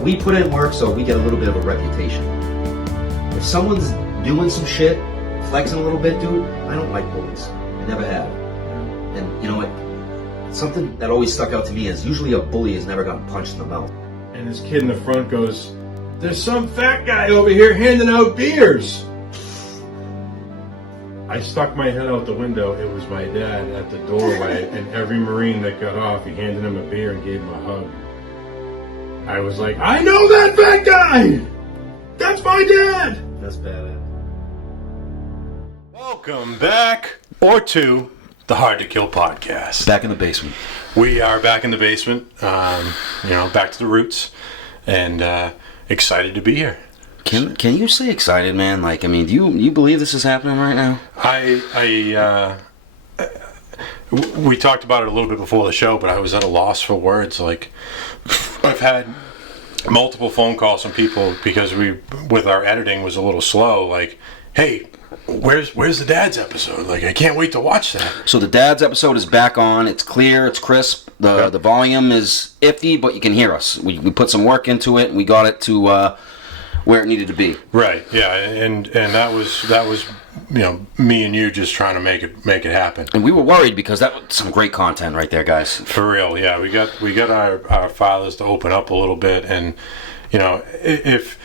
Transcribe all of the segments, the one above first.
We put in work so we get a little bit of a reputation. If someone's doing some shit, flexing a little bit, dude, I don't like bullies. I never have. And you know what? Something that always stuck out to me is usually a bully has never gotten punched in the mouth. And this kid in the front goes, "There's some fat guy over here handing out beers." I stuck my head out the window. It was my dad at the doorway, and every Marine that got off, he handed him a beer and gave him a hug. I was like, I know that fat guy! That's my dad! That's bad. Welcome back, or to, the Hard to Kill podcast. Back in the basement. We are back in the basement, back to the roots, and excited to be here. Can you say excited, man? Like, I mean, do you believe this is happening right now? We talked about it a little bit before the show, but I was at a loss for words. Like, I've had multiple phone calls from people because with our editing was a little slow. Like, hey, where's the Dad's episode? Like, I can't wait to watch that. So the Dad's episode is back on. It's clear. It's crisp. The volume is iffy, but you can hear us. We put some work into it. And we got it to where it needed to be. Right. Yeah. And that was me and you just trying to make it happen. And we were worried because that was some great content right there, guys. For real. Yeah. We got our fathers to open up a little bit, and if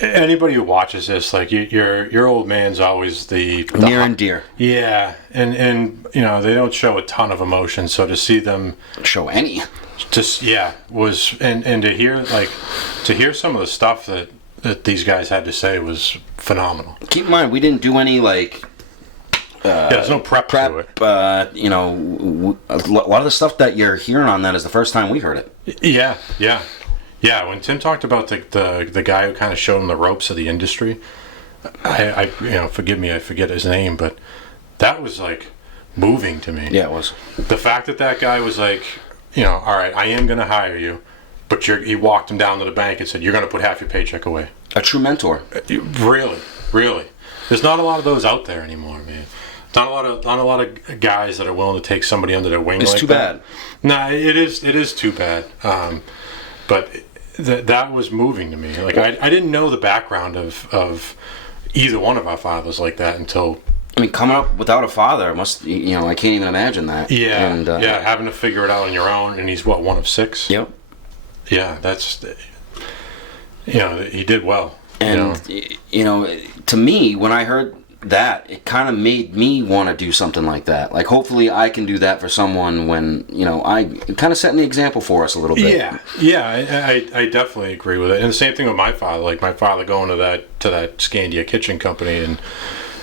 anybody who watches this, like your old man's always the near and dear. Yeah. And they don't show a ton of emotion, so to see them show any just was and to hear some of the stuff that these guys had to say was phenomenal. Keep in mind, we didn't do any there's no prep to it. A lot of the stuff that you're hearing on that is the first time we heard it. Yeah. When Tim talked about the guy who kind of showed him the ropes of the industry, I forgive me, I forget his name, but that was like moving to me. Yeah, it was. The fact that guy was like, all right, I am going to hire you, but he walked him down to the bank and said, you're going to put half your paycheck away. A true mentor. Really. There's not a lot of those out there anymore, man. Not a lot of guys that are willing to take somebody under their wing. It's like too that. bad. Nah, it is too bad. But that was moving to me. Like I didn't know the background of either one of our fathers like that until. I mean, coming up without a father must, I can't even imagine that. Yeah, and, having to figure it out on your own, and he's what, one of 6? Yep. Yeah, that's, he did well. And, to me, when I heard that, it kind of made me want to do something like that. Like, hopefully I can do that for someone when, I kind of setting the example for us a little bit. Yeah, I definitely agree with it. And the same thing with my father. Like, my father going to that Scandia kitchen company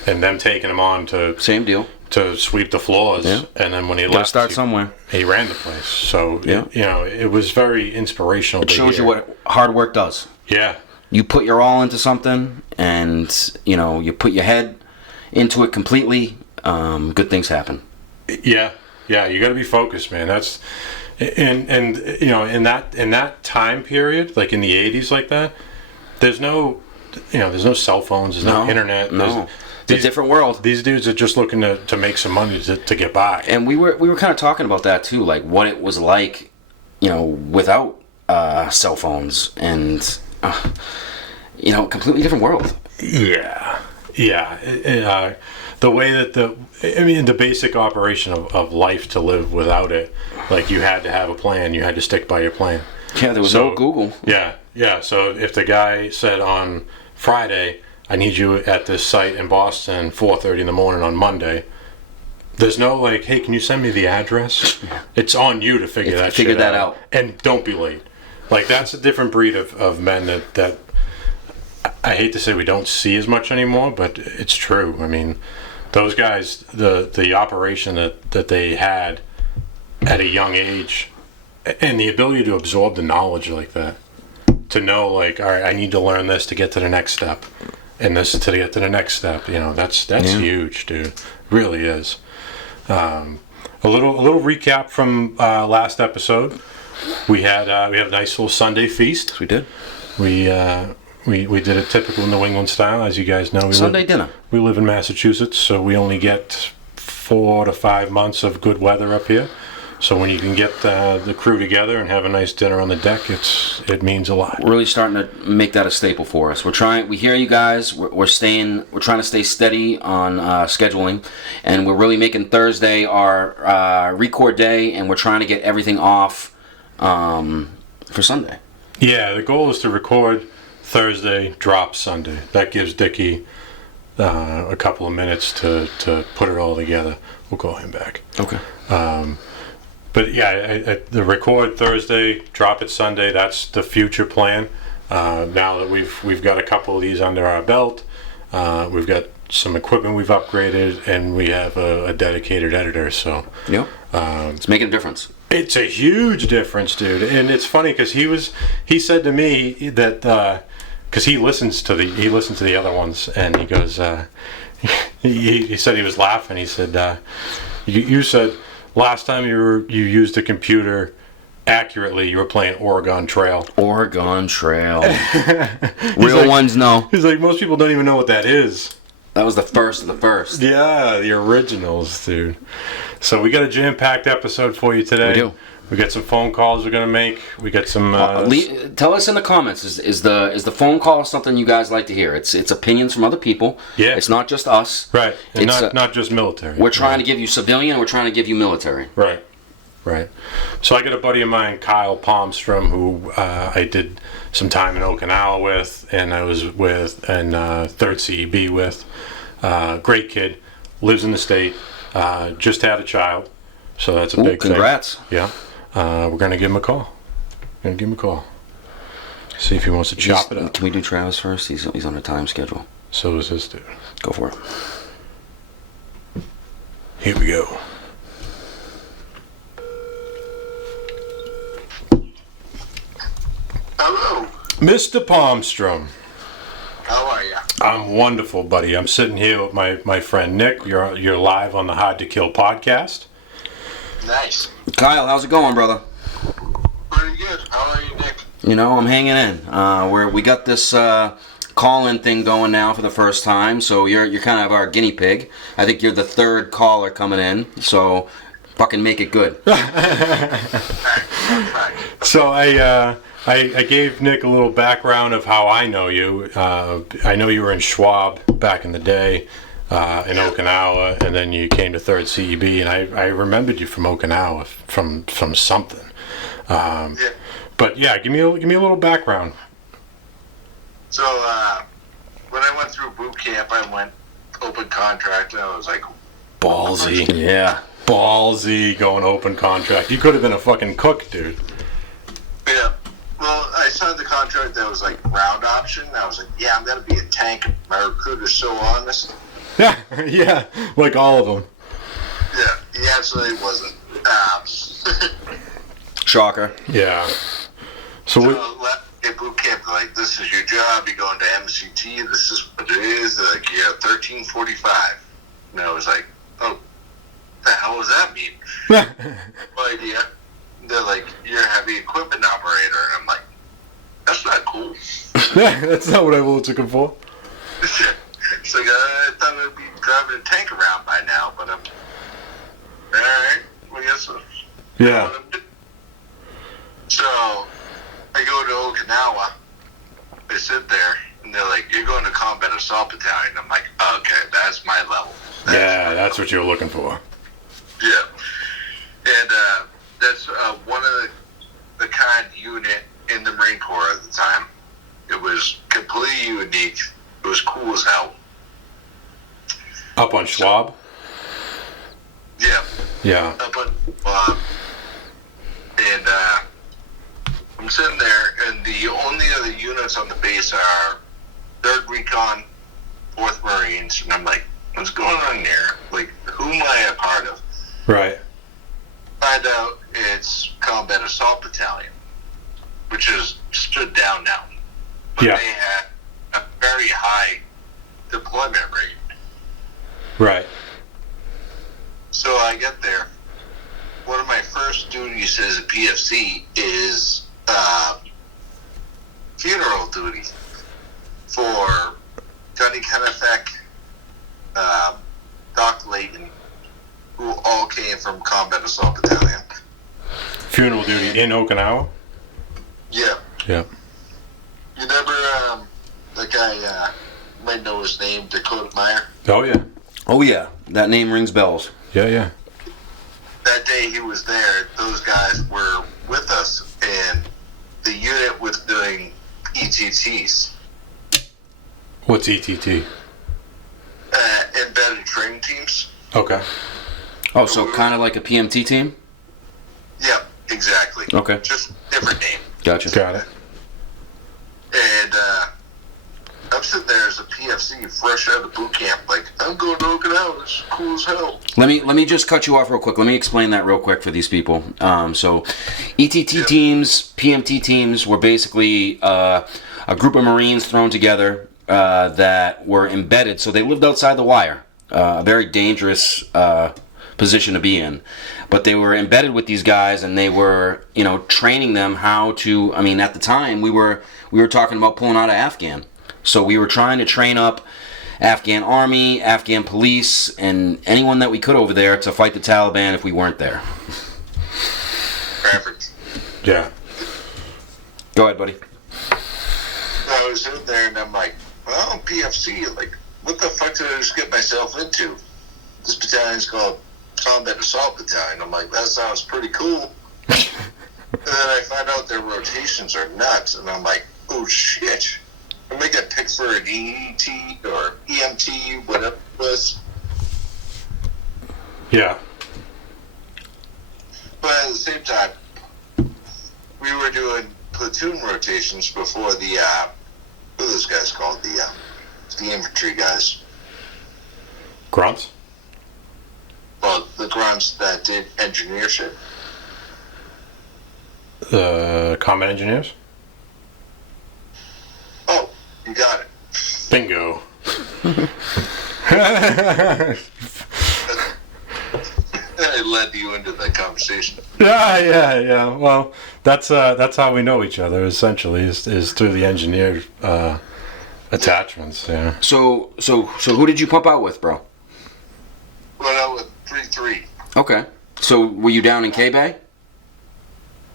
and them taking him on to same deal to sweep the floors, and then when he left, start somewhere. He ran the place. So it was very inspirational. It shows you what hard work does. Yeah, you put your all into something, and you put your head into it completely. Good things happen. Yeah, you got to be focused, man. That's and in that time period, like in the 80s, like that. There's no cell phones. There's no internet. No. It's a different world. These dudes are just looking to make some money to get by. And we were kind of talking about that too, like what it was like, without cell phones and completely different world. Yeah. The way that the basic operation of life to live without it, like you had to have a plan. You had to stick by your plan. Yeah, there was no Google. Yeah. So if the guy said on Friday, I need you at this site in Boston, 4:30 in the morning on Monday. There's no like, hey, can you send me the address? It's on you to figure that out. And don't be late. Like, that's a different breed of men that I hate to say we don't see as much anymore, but it's true. I mean, those guys, the operation that they had at a young age, and the ability to absorb the knowledge like that, to know like, all right, I need to learn this to get to the next step. And this to get to the next step, that's huge, dude. Really is. A little recap from last episode. We had a nice little Sunday feast. We did. We did a typical New England style, as you guys know. Sunday dinner. We live in Massachusetts, so we only get 4 to 5 months of good weather up here. So when you can get the crew together and have a nice dinner on the deck, it means a lot. We're really starting to make that a staple for us. We hear you guys. We're trying to stay steady on scheduling, and we're really making Thursday our record day, and we're trying to get everything off for Sunday. Yeah, the goal is to record Thursday, drop Sunday. That gives Dickie a couple of minutes to put it all together. We'll call him back. Okay. But yeah, the record Thursday, drop it Sunday. That's the future plan. Now that we've got a couple of these under our belt, we've got some equipment we've upgraded, and we have a dedicated editor. So yeah, it's making a difference. It's a huge difference, dude. And it's funny because he said to me that because he listens to the other ones, and he goes, he said he was laughing. He said, you said. Last time you used a computer accurately, you were playing Oregon Trail. Oregon Trail. Real ones know. He's like, most people don't even know what that is. That was the first of the first. Yeah, the originals, dude. So we got a jam-packed episode for you today. We do. We got some phone calls we're gonna make. We got some. Tell us in the comments. Is the phone call something you guys like to hear? It's opinions from other people. Yeah. It's not just us. Right. And it's, not just military. We're trying to give you civilian. We're trying to give you military. Right. Right. So I got a buddy of mine, Kyle Palmstrom, who I did some time in Okinawa with, and I was with, and 3rd CEB with. Great kid, lives in the state, just had a child, so that's a big congrats. thing. Yeah. We're going to give him a call. See if he wants to chop it up. Can we do Travis first? He's on a time schedule. So is this dude. Go for it. Here we go. Hello. Mr. Palmstrom. How are you? I'm wonderful, buddy. I'm sitting here with my friend Nick. You're live on the Hard to Kill podcast. Nice. Kyle, how's it going, brother? Pretty good. How are you, Nick? You know, I'm hanging in. We got this call-in thing going now for the first time, so you're kind of our guinea pig. I think you're the 3rd caller coming in, so fucking make it good. So I gave Nick a little background of how I know you. I know you were in Schwab back in the day, in Okinawa, and then you came to 3rd CEB, and I remembered you from Okinawa from something. Yeah. But yeah, give me a little background. So when I went through boot camp, I went open contract, and I was like, Ballsy. Yeah. Ballsy going open contract. You could have been a fucking cook, dude. yeah. Well, I signed the contract that was like round option. I was like, yeah, I'm gonna be a tank. My recruiter's so honest. Yeah, yeah, like all of them. Yeah, he absolutely wasn't. Shocker. Yeah. So left at boot camp, they're like, this is your job. You're going to MCT. This is what it is. They're like, yeah, 1345. And I was like, oh, the hell does that mean? No idea. They're like, you're a heavy equipment operator. And I'm like, that's not cool. that's not what I was looking for. It's like, I thought I'd be driving a tank around by now, but I'm... Alright, well, yes. Yeah. So, I go to Okinawa. I sit there, and they're like, you're going to Combat Assault Battalion. I'm like, okay, that's my level. That's what you were looking for. Yeah. And that's one of the kind unit in the Marine Corps at the time. It was completely unique. It was cool as hell. Up on Schwab? Yeah. Yeah. Up on and I'm sitting there, and the only other units on the base are 3rd Recon, 4th Marines, and I'm like, what's going on there? Like, who am I a part of? Right. Find out it's Combat Assault Battalion, which is stood down now. But Yeah. they had a very high deployment rate. Right. So I get there. One of my first duties as a PFC is funeral duty for Johnny Kennethek, Doc Layton, who all came from Combat Assault Battalion. Funeral duty in Okinawa? Yeah. Yeah. You never, that guy, might know his name, Dakota Meyer. Oh, yeah. Oh yeah, that name rings bells. Yeah, yeah. That day he was there, those guys were with us, and the unit was doing ETTs, What's ETT? embedded training teams. Okay. Oh, so kind of like a PMT team? Yep, exactly. Okay. Just different name. Gotcha. Got it. And I'm sitting there as a PFC, fresh out of boot camp, like, I'm going to Okinawa, it's cool as hell. Let me just cut you off real quick. Let me explain that real quick for these people. So, ETT teams, PMT teams were basically a group of Marines thrown together that were embedded. So they lived outside the wire. A very dangerous position to be in. But they were embedded with these guys, and they were, training them how to. I mean, at the time we were talking about pulling out of Afghan. So we were trying to train up Afghan army, Afghan police, and anyone that we could over there to fight the Taliban if we weren't there. Perfect. Yeah. Go ahead, buddy. I was sitting there and I'm like, well, I'm PFC, like, what the fuck did I just get myself into? This battalion's called Combat Assault Battalion. I'm like, that sounds pretty cool. And then I find out their rotations are nuts, and I'm like, oh shit. I may get picked for an EET or EMT, whatever it was. Yeah. But at the same time, we were doing platoon rotations before the, what are those guys called? The infantry guys. Grunts? Well, the grunts that did engineership. Combat engineers? Oh, you got it. Bingo. I led you into that conversation. Yeah. Well, that's how we know each other. Essentially, is through the engineered attachments. Yeah. So who did you pump out with, bro? Went out with 3-3. Okay. So were you down in K-Bay?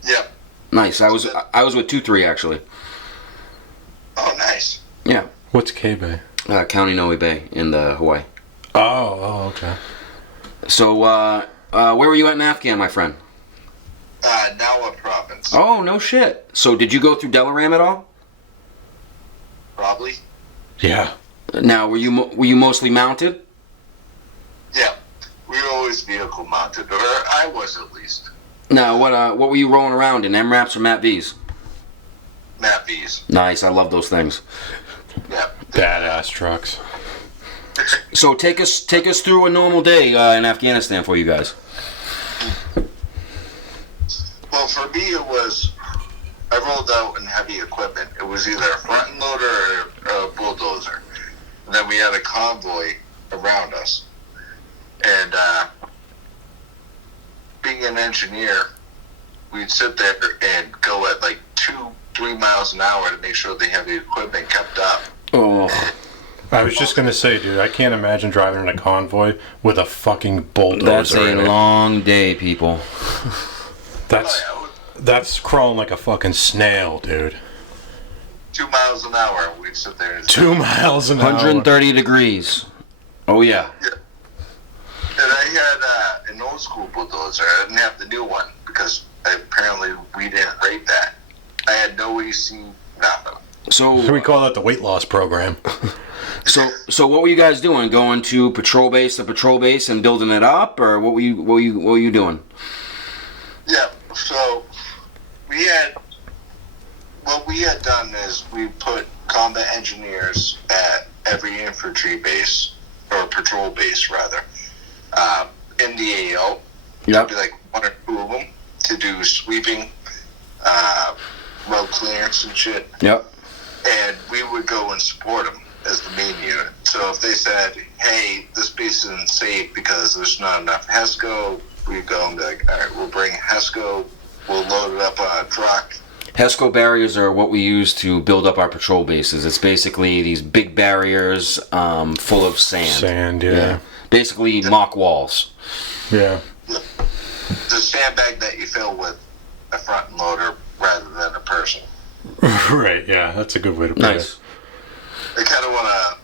Yep. Nice. I was with 2-3 actually. Oh, nice. Yeah. What's K-Bay? County Noe Bay in the Hawaii. Oh, okay. So where were you at in Afghan, my friend? Nawa province. Oh, no shit. So did you go through Delaram at all? Probably. Yeah. Now, were you mostly mounted? Yeah. We were always vehicle mounted, or I was at least. Now, what were you rolling around in, MRAPs or MAP-Vs? Map V's. Nice, I love those things. Yeah. Badass trucks. So take us through a normal day in Afghanistan for you guys. Well, for me, it was, I rolled out in heavy equipment. It was either a front end loader or a bulldozer. And then we had a convoy around us. And being an engineer, we'd sit there and go at like 2-3 miles an hour to make sure the heavy equipment kept up. Oh, I was just gonna say, dude, I can't imagine driving in a convoy with a fucking bulldozer. that's in a it. long day, people. That's crawling like a fucking snail, dude. 2 miles an hour, we'd sit there and 2 miles an hour. 130 degrees. Oh yeah. Yeah. And I had an old school bulldozer. I didn't have the new one because apparently we didn't rate that. I had no AC, nothing. So We call that the weight loss program. So what were you guys doing? Going to patrol base to patrol base and building it up, or what were you doing? Yeah. So what we had done is we put combat engineers at every infantry base or patrol base rather in the AO. Yep. There'd be like 1 or 2 of them to do sweeping, road clearance and shit. Yep. And we would go and support them as the main unit. So if they said, hey, this base isn't safe because there's not enough HESCO, we'd go and be like, all right, we'll bring HESCO, we'll load it up on a truck. HESCO barriers are what we use to build up our patrol bases. It's basically these big barriers full of sand. Sand, yeah. Basically mock walls. Yeah. The sandbag that you fill with a front loader rather than a person. Right, yeah, that's a good way to put Nice. it. I kind of want to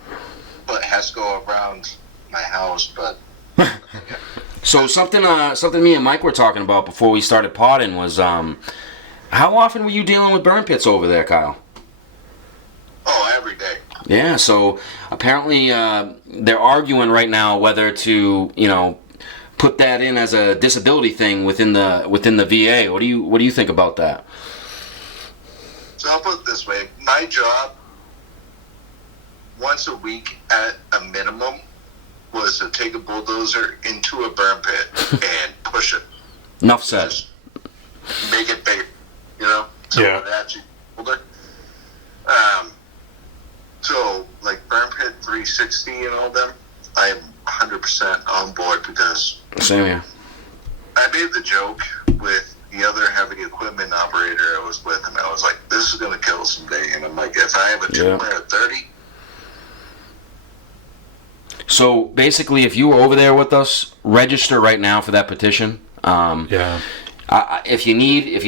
put HESCO around my house, but So something me and Mike were talking about before we started podding was how often were you dealing with burn pits over there, Kyle? every day. Yeah, so apparently they're arguing right now whether to, put that in as a disability thing within the VA. What do you think about that? So I'll put it this way: my job, once a week at a minimum, was to take a bulldozer into a burn pit and push it. Enough said. Just make it big, so Yeah. it actually older. So like burn pit 360 and all them, I am 100% on board because Same here. I made the joke with the other heavy equipment operator I was with, and I was like, "This is gonna kill us someday." And I'm like, if I have a tumor at 30, So basically, if you were over there with us, register right now for that petition. Yeah. If you need,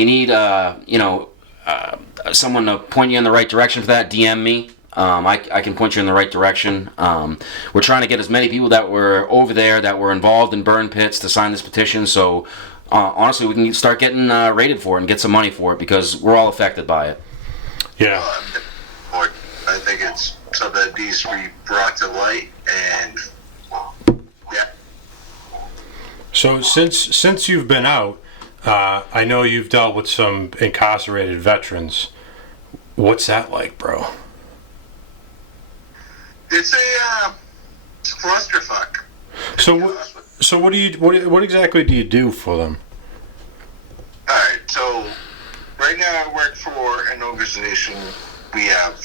someone to point you in the right direction for that, DM me. I can point you in the right direction. We're trying to get as many people that were over there that were involved in burn pits to sign this petition. So honestly, we can start getting rated for it and get some money for it because we're all affected by it. Yeah. I think it's something that needs to be brought to light, and yeah. So since you've been out, I know you've dealt with some incarcerated veterans. What's that like, bro? It's a clusterfuck. So what exactly do you do for them? All right, so right now I work for an organization. We have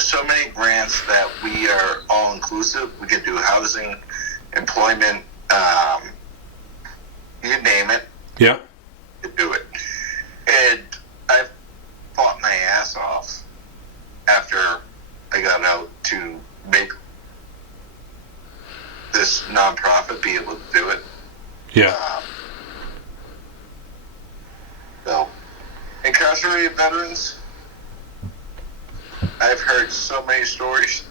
so many grants that we are all inclusive. We can do housing, employment, you name it. Yeah. To do it. And I've fought my ass off after I got out to make this nonprofit be able to do it. Yeah. So, incarcerated veterans, I've heard so many stories.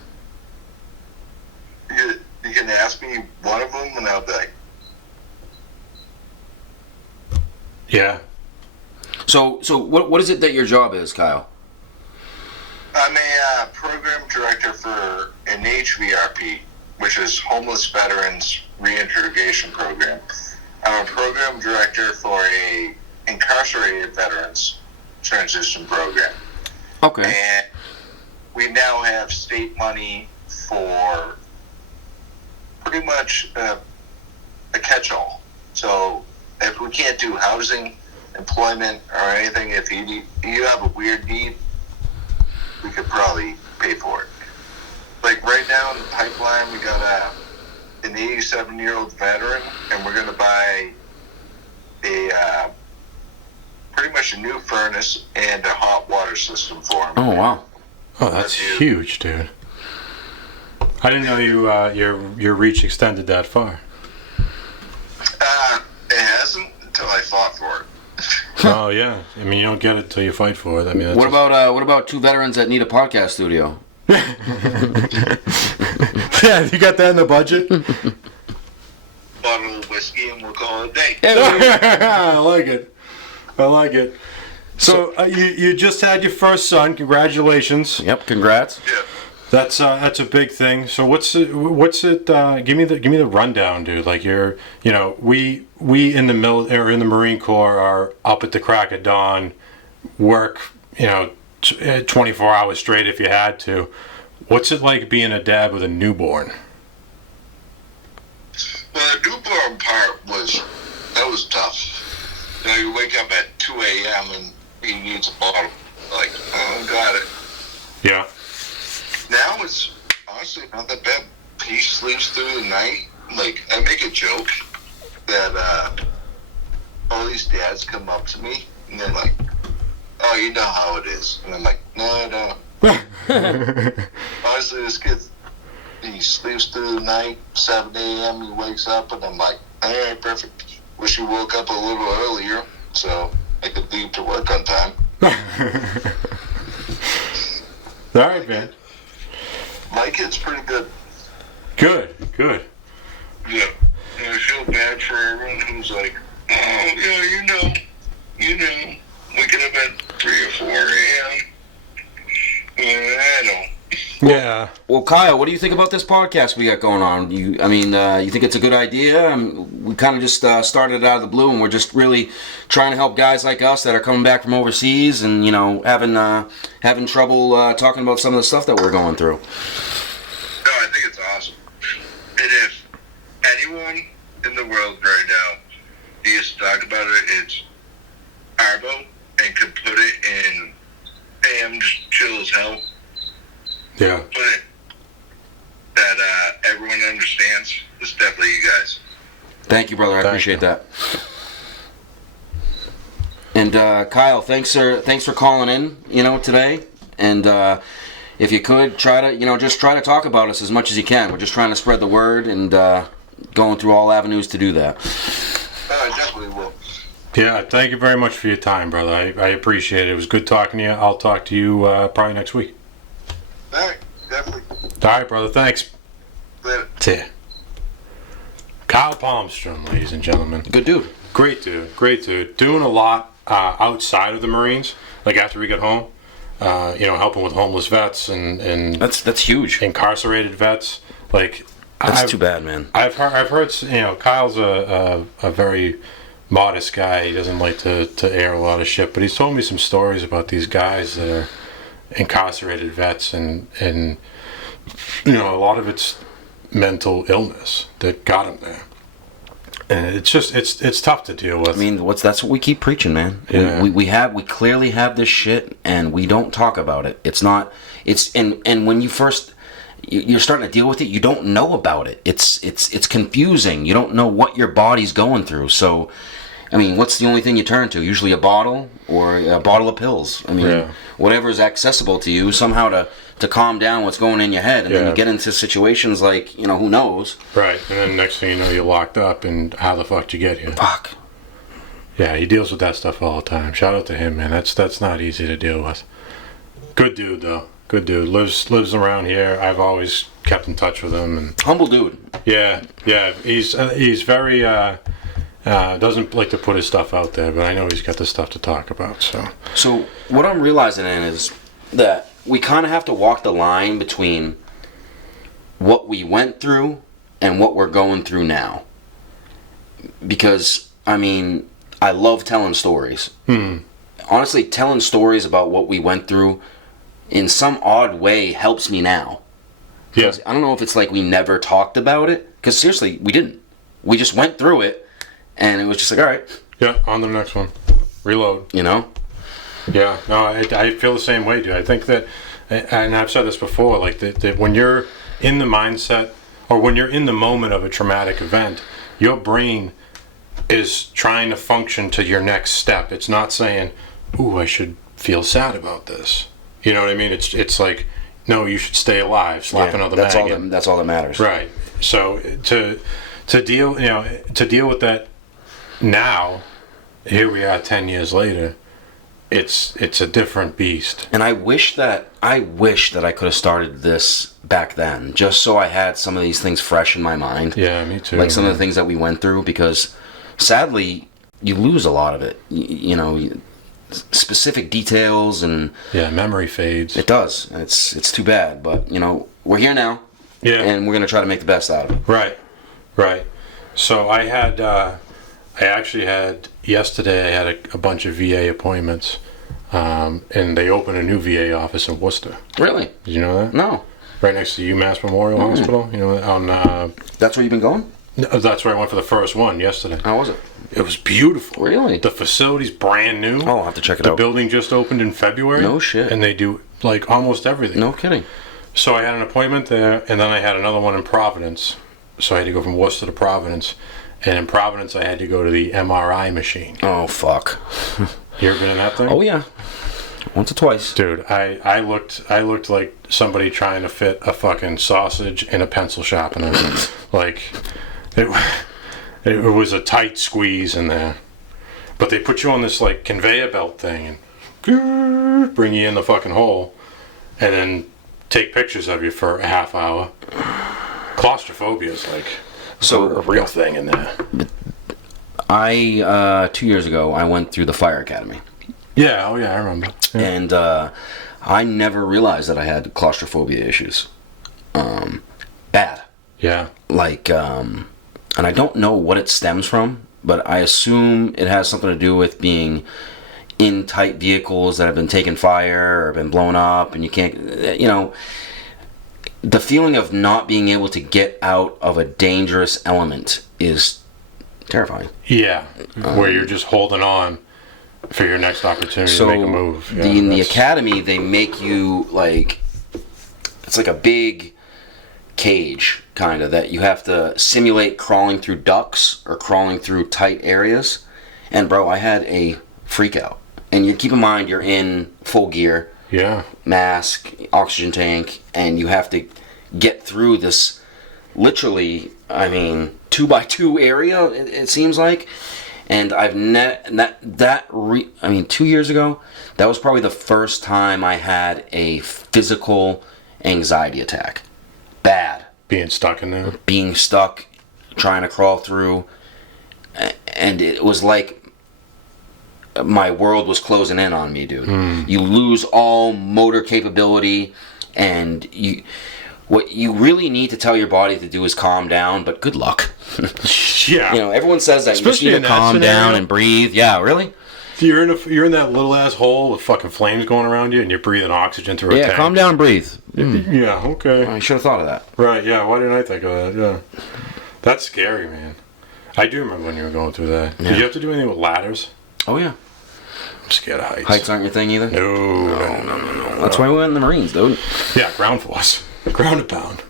You can ask me one of them, and I'll be like, Yeah. So what is it that your job is, Kyle? I'm a program director for an HVRP, which is Homeless Veterans Reintegration Program. I'm a program director for a incarcerated veterans transition program. Okay. And we now have state money for pretty much a catch-all. So if we can't do housing, employment, or anything, if you have a weird need, we could probably pay for it. Like right now in the pipeline, we got an 87-year-old veteran, and we're going to buy a pretty much a new furnace and a hot water system for him. Oh wow. Oh, that's huge, dude. I didn't know your reach extended that far. It hasn't until I fought for it. Oh yeah. I mean, you don't get it till you fight for it. I mean, that's What about two veterans that need a podcast studio? Yeah, you got that in the budget. Bottle of whiskey, and we'll call it a day. I like it. So you just had your first son. Congratulations. Yep. Congrats. Yeah. That's a big thing. So what's it? Give me the rundown, dude. Like we in the Marine Corps are up at the crack of dawn, work 24 hours straight if you had to. What's it like being a dad with a newborn? Well, the newborn part was tough. You wake up at 2 a.m. and he needs a bottle. Like, oh, got it. Yeah. Now it's honestly not that bad. He sleeps through the night. Like, I make a joke that all these dads come up to me and they're like, "Oh, you know how it is," and I'm like, "No, I don't." Honestly, this kid's He sleeps through the night. 7 a.m. he wakes up, and I'm like, all right, perfect. Wish he woke up a little earlier so I could leave to work on time. All right, man. My kid's pretty good. Good. Yeah. And I feel bad for everyone who's like, oh, yeah, you know, waking up at 3 or 4 a.m. I know. Yeah. Well, Kyle, what do you think about this podcast we got going on? You think it's a good idea? We kind of just started it out of the blue, and we're just really trying to help guys like us that are coming back from overseas and, you know, having trouble talking about some of the stuff that we're going through. No, I think it's awesome. And if anyone in the world right now needs to talk about it, it's Arbo, and could put it in, hey, I'm just chill as hell. Yeah. Put it that everyone understands. It's definitely you guys. Thank you, brother. I appreciate that. And Kyle, thanks for calling in, you know, today. And if you could try to talk about us as much as you can. We're just trying to spread the word and going through all avenues to do that. I definitely will. Yeah, thank you very much for your time, brother. I appreciate it. It was good talking to you. I'll talk to you probably next week. All right, definitely. All right, brother. Thanks. Later. See ya. Kyle Palmstrom, ladies and gentlemen. Good dude. Great dude. Doing a lot outside of the Marines. Like after we get home, helping with homeless vets and That's huge. incarcerated vets. Like That's too bad, man. I've heard Kyle's a very modest guy. He doesn't like to air a lot of shit, but he's told me some stories about these guys that are incarcerated vets, and a lot of it's mental illness that got him there, and it's tough to deal with. I mean, that's what we keep preaching, man. Yeah. We clearly have this shit, and we don't talk about it. And when you're starting to deal with it, you don't know about it. It's confusing. You don't know what your body's going through. So, I mean, what's the only thing you turn to? Usually a bottle or a bottle of pills. I mean, whatever is accessible to you somehow to calm down what's going in your head. And then you get into situations like, who knows? Right, and then next thing you know, you're locked up, and how the fuck did you get here? Fuck. Yeah, he deals with that stuff all the time. Shout out to him, man. That's not easy to deal with. Good dude, though. Good dude. Lives around here. I've always kept in touch with him. And Humble dude. yeah. He's very doesn't like to put his stuff out there, but I know he's got the stuff to talk about. So what I'm realizing is that we kind of have to walk the line between what we went through and what we're going through now. Because, I mean, I love telling stories. Honestly, telling stories about what we went through in some odd way helps me now. Yeah. I don't know if it's like we never talked about it, because seriously, we didn't. We just went through it, and it was just like, all right. Yeah, on to the next one. Reload. Yeah, no, I feel the same way, dude. I think that, and I've said this before, like that when you're in the mindset, or when you're in the moment of a traumatic event, your brain is trying to function to your next step. It's not saying, ooh, I should feel sad about this. You know what I mean? It's like, no, you should stay alive. Slap another mag. That's all that matters. Right. So to deal with that now, here we are 10 years later. It's a different beast. And I wish that I could have started this back then, just so I had some of these things fresh in my mind. Yeah, me too. Like some of the things that we went through, because sadly, you lose a lot of it. Specific details and memory fades. It does. It's too bad, but we're here now. Yeah, and we're gonna try to make the best out of it. Right. So I actually had yesterday. I had a bunch of VA appointments, and they opened a new VA office in Worcester. Really? Did you know that? No. Right next to UMass Memorial Hospital. That's where you've been going? No, that's where I went for the first one yesterday. How was it? It was beautiful. Really? The facility's brand new. Oh, I'll have to check it out. The building just opened in February. No shit. And they do like almost everything. No kidding. So I had an appointment there, and then I had another one in Providence. So I had to go from Worcester to Providence. And in Providence, I had to go to the MRI machine. Oh, fuck. You ever been in that thing? Oh, yeah. Once or twice. Dude, I looked like somebody trying to fit a fucking sausage in a pencil sharpener. Like, it was a tight squeeze in there. But they put you on this, like, conveyor belt thing and bring you in the fucking hole and then take pictures of you for a half hour. Claustrophobia is, like, a real thing in there. 2 years ago, I went through the fire academy. Yeah, I remember. Yeah. And I never realized that I had claustrophobia issues. Bad. Yeah. Like, and I don't know what it stems from, but I assume it has something to do with being in tight vehicles that have been taking fire or been blown up, and you can't, you know, the feeling of not being able to get out of a dangerous element is terrifying. Yeah, where you're just holding on for your next opportunity to make a move. Yeah, in the academy, they make you, like, it's like a big cage, kind of, that you have to simulate crawling through ducts or crawling through tight areas. And, bro, I had a freak out. And you keep in mind, you're in full gear. Yeah. Mask, oxygen tank, and you have to get through this, literally, 2x2 area, it seems like. And I've 2 years ago, that was probably the first time I had a physical anxiety attack. Bad. Being stuck in there? Being stuck, trying to crawl through, and it was like my world was closing in on me, dude. You lose all motor capability, and what you really need to tell your body to do is calm down, but good luck. Yeah. You know, everyone says that especially you need to calm down and breathe. Yeah, really? You're in that little ass hole with fucking flames going around you, and you're breathing oxygen through a tank. Yeah, calm down and breathe. Yeah, okay. I should have thought of that. Right, yeah, why didn't I think of that? Yeah. That's scary, man. I do remember when you were going through that. Yeah. Did you have to do anything with ladders? Oh, yeah. I'm scared of heights. Heights aren't your thing either? No. That's why we went in the Marines, dude. Yeah, ground force. Ground and pound.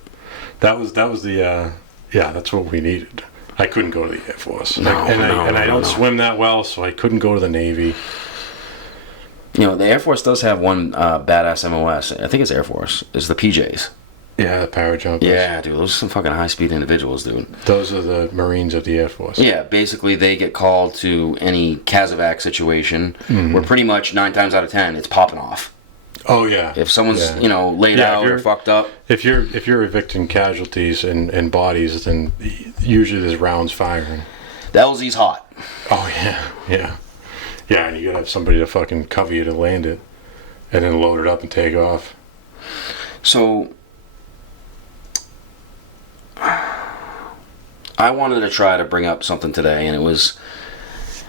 That was the, that's what we needed. I couldn't go to the Air Force. I don't swim that well, so I couldn't go to the Navy. You know, the Air Force does have one badass MOS. I think it's Air Force. It's the PJs. Yeah, the parajumpers. Yeah, dude. Those are some fucking high-speed individuals, dude. Those are the Marines of the Air Force. Yeah, basically they get called to any Casevac situation where pretty much 9 times out of 10 it's popping off. Oh, yeah. If someone's, laid out or fucked up. If you're evicting casualties and bodies, then usually there's rounds firing. The LZ's hot. Oh, yeah. Yeah, and you gotta have somebody to fucking cover you to land it, and then load it up and take off. So, I wanted to try to bring up something today, and this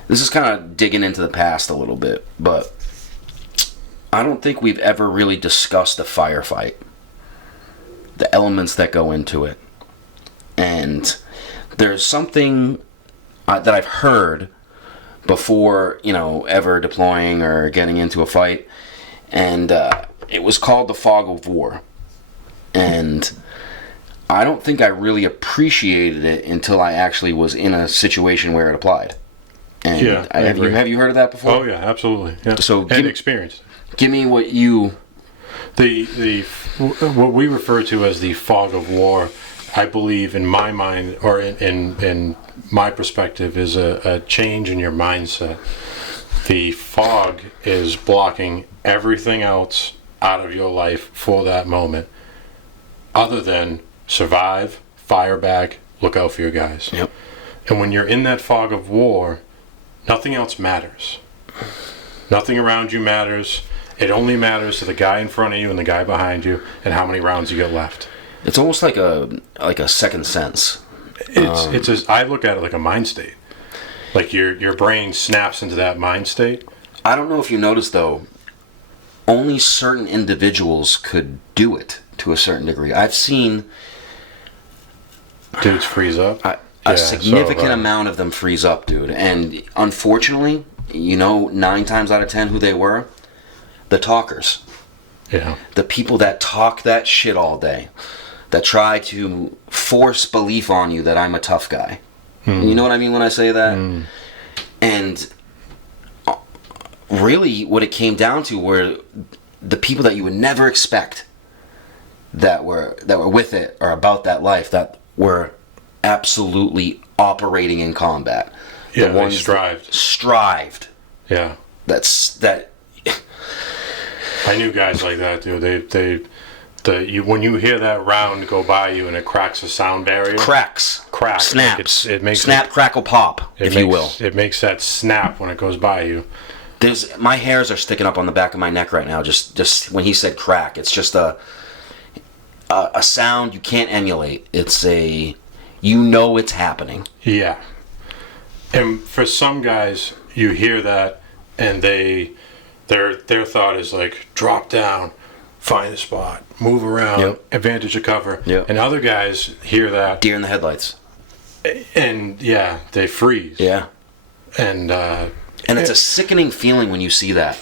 is kind of digging into the past a little bit, but I don't think we've ever really discussed a firefight, the elements that go into it. And there's something that I've heard before, ever deploying or getting into a fight, and it was called the fog of war. And I don't think I really appreciated it until I actually was in a situation where it applied. And yeah, have you heard of that before? Oh yeah, absolutely. Yeah. So experience. Give me what you... What we refer to as the fog of war, I believe in my mind, or in my perspective, is a change in your mindset. The fog is blocking everything else out of your life for that moment, other than survive, fire back, look out for your guys. Yep. And when you're in that fog of war, nothing else matters. Nothing around you matters. It only matters to the guy in front of you and the guy behind you, and how many rounds you get left. It's almost like a second sense. I look at it like a mind state. Like your brain snaps into that mind state. I don't know if you noticed though, only certain individuals could do it to a certain degree. I've seen dudes freeze up. A significant amount of them freeze up, dude. And unfortunately, 9 times out of 10 who they were? The talkers. Yeah. The people that talk that shit all day. That try to force belief on you that I'm a tough guy. You know what I mean when I say that? And really what it came down to were the people that you would never expect that were with it or about that life, that were absolutely operating in combat. Yeah, The they ones that strived. Yeah. That I knew guys like that, dude. When you hear that round go by you and it cracks a sound barrier, cracks, like snaps, it makes snap, crackle, pop, if you will. It makes that snap when it goes by you. My hairs are sticking up on the back of my neck right now. Just when he said crack, it's just a sound you can't emulate. It's it's happening. Yeah. And for some guys, you hear that, and their thought is like, drop down, find a spot, move around, advantage of cover. Yep. And other guys hear that, Deer in the headlights. and yeah, they freeze. Yeah. And it's a sickening feeling when you see that.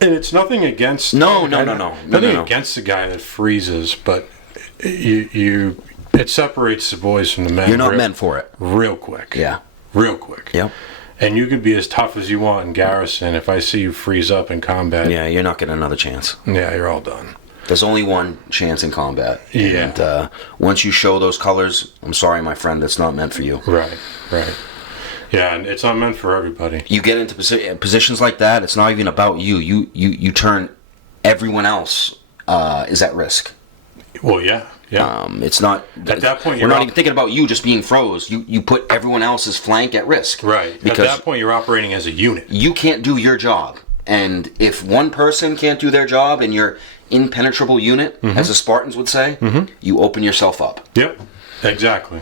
and it's nothing against No. nothing against the guy that freezes, but it separates the boys from the men. You're not meant for it. Real quick. Yeah. Real quick. Yep. And you can be as tough as you want in garrison. If I see you freeze up in combat, Yeah, you're not getting another chance. yeah, you're all done. There's only one chance in combat. Yeah. And once you show those colors, I'm sorry, my friend, that's not meant for you. Right. Yeah, and it's not meant for everybody. You get into positions like that, it's not even about you. You turn everyone else is at risk. Well, yeah. It's not At that point, we're you're not even thinking about you just being froze. You put everyone else's flank at risk. Right. Because At that point, you're operating as a unit. you can't do your job. And if one person can't do their job in your impenetrable unit, as the Spartans would say, you open yourself up. Yep. Exactly.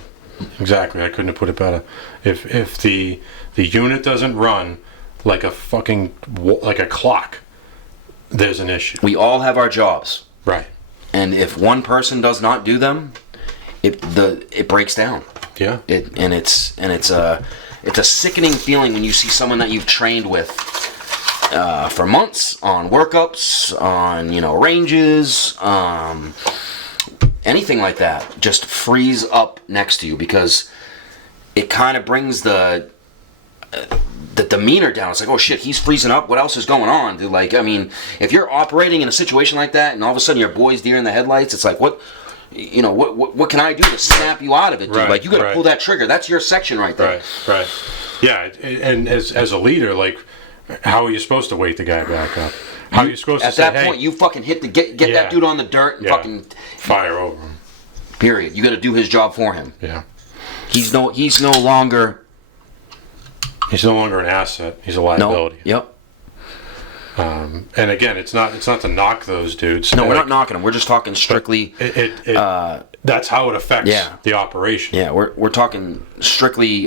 I couldn't have put it better. If the unit doesn't run like a clock, there's an issue. We all have our jobs. Right. And if one person does not do them, it breaks down. Yeah. It's a sickening feeling when you see someone that you've trained with for months on workups, on ranges, anything like that, just freeze up next to you, because it kind of brings the demeanor down. It's like, oh shit, he's freezing up. What else is going on, dude? Like, I mean, if you're operating in a situation like that, and all of a sudden your boy's deer in the headlights, it's like, what can I do to snap you out of it, dude? Right, like, you got to right. pull that trigger. That's your section right there. Right. Yeah, and as a leader, like, how are you supposed to wake the guy back up? How are you supposed to At say, that hey, point, you fucking hit get Yeah. that dude on the dirt and fucking fire over him? period. You got to do his job for him. Yeah. He's no longer. He's no longer an asset. He's a liability. No. Yep. And again, it's not to knock those dudes. No, we're not knocking them. We're just talking strictly. That's how it affects Yeah. the operation. Yeah, we're talking strictly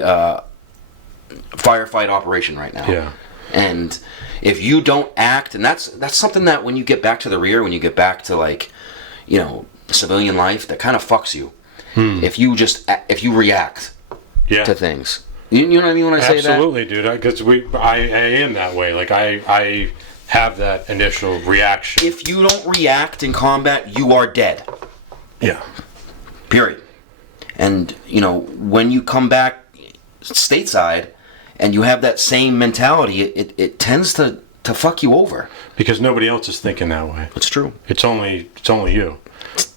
firefight operation right now. Yeah. And if you don't act, and that's something that when you get back to the rear, when you get back to civilian life, that kind of fucks you. If you react to things. You know what I mean when I say that? Absolutely, dude. Because I am that way. Like I have that initial reaction. If you don't react in combat, you are dead. Yeah. Period. And when you come back stateside, and you have that same mentality, it tends to fuck you over. Because nobody else is thinking that way. It's true. It's only you.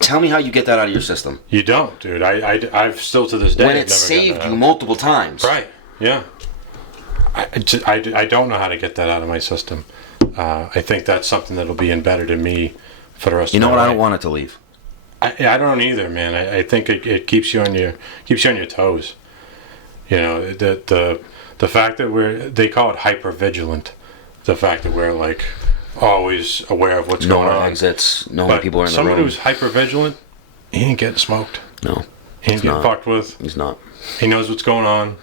Tell me how you get that out of your system. You don't, dude. I've still to this day. When I've it never saved gotten that you out. multiple times. Right. Yeah. I don't know how to get that out of my system. I think that's something that'll be embedded in me for the rest of my life. You know what? I don't want it to leave. I don't either, man. I think it keeps you on your toes. The fact that they call it hyper vigilant. The fact that we're like always aware of what's going on. Exits, knowing But people are in the someone room. who's hyper vigilant, he ain't getting smoked. No, He ain't getting fucked with. he's not. He knows what's going on.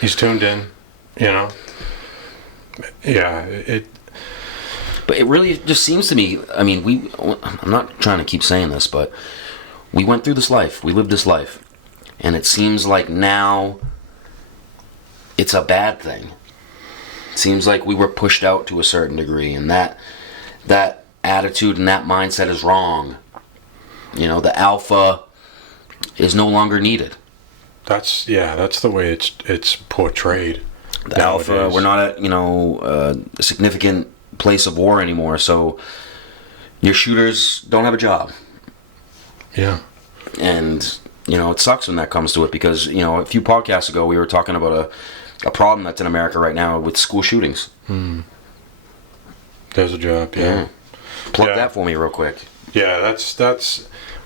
He's tuned in. Yeah. But it really just seems to me. I mean, I'm not trying to keep saying this, but we went through this life. We lived this life, and it seems like now it's a bad thing. It seems like we were pushed out to a certain degree, and that attitude and that mindset is wrong. The alpha is no longer needed. That's the way it's portrayed. The alpha, we're not a significant place of war anymore. So your shooters don't have a job. Yeah. And, you know, it sucks when that comes to it because, you know, a few podcasts ago we were talking about a problem that's in America right now with school shootings. There's a job, yeah. Plug Yeah. that for me real quick. Yeah, that's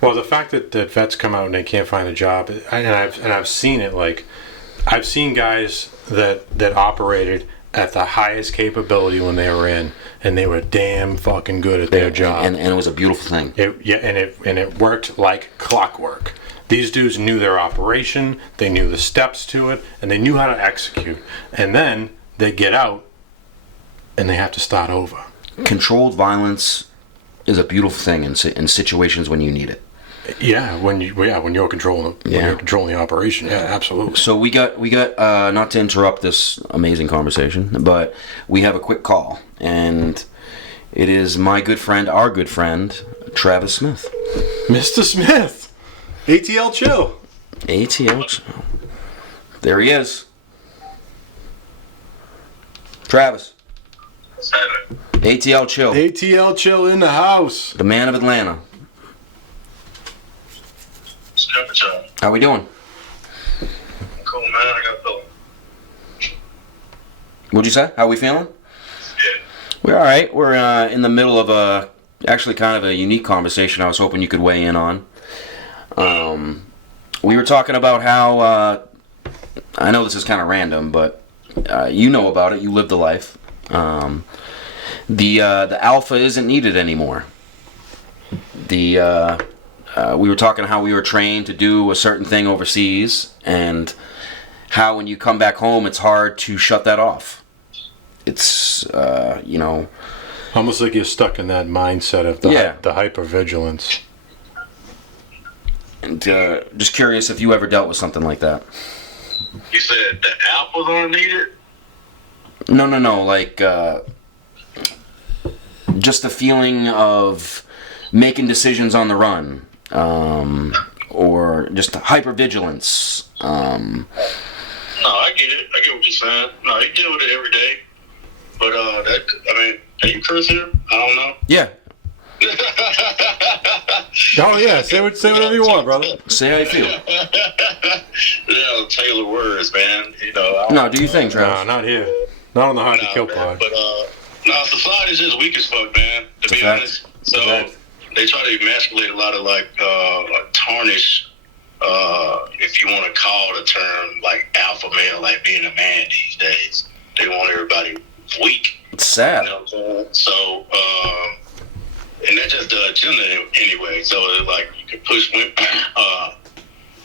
well, the fact that vets come out and they can't find a job, and I've seen it. Like, I've seen guys that operated at the highest capability when they were in, and they were damn fucking good at their job. And it was a beautiful thing. It worked like clockwork. These dudes knew their operation, they knew the steps to it, and they knew how to execute. And then they get out, and they have to start over. Controlled violence is a beautiful thing in situations when you need it. Yeah, when you're controlling the operation. Yeah, absolutely. So we got not to interrupt this amazing conversation, but we have a quick call, and it is our good friend, Travis Smith. Mr. Smith, ATL chill. ATL chill. There he is. Travis. ATL chill. ATL chill in the house. The man of Atlanta. How we doing? Cool, man. I got Phil. What'd you say? How we feeling? Yeah. We're all right. We're in the middle of actually kind of a unique conversation I was hoping you could weigh in on. We were talking about how, I know this is kind of random, but you know about it. You lived the life. The alpha isn't needed anymore. We were talking how we were trained to do a certain thing overseas, and how when you come back home, it's hard to shut that off. It's, you know... Almost like you're stuck in that mindset of the hypervigilance. And just curious if you ever dealt with something like that. You said the apples aren't needed? No. Like, just the feeling of making decisions on the run. Or just hypervigilance. No, I get it. I get what you're saying. No, you deal with it every day. But, are you curse here? I don't know. Yeah. Oh yeah, say whatever you want, brother. Say how you feel. Yeah, Taylor words, man. You know. No, do you think, No, Travis? not here. Not on the hard to kill part. But no, society's just weak as fuck, man. To be honest. So they try to emasculate a lot of like tarnish, if you want to call the term like alpha male, like being a man these days. They want everybody weak. It's sad. You know what I'm saying? So, and that's just the agenda anyway. So it's like you can push women.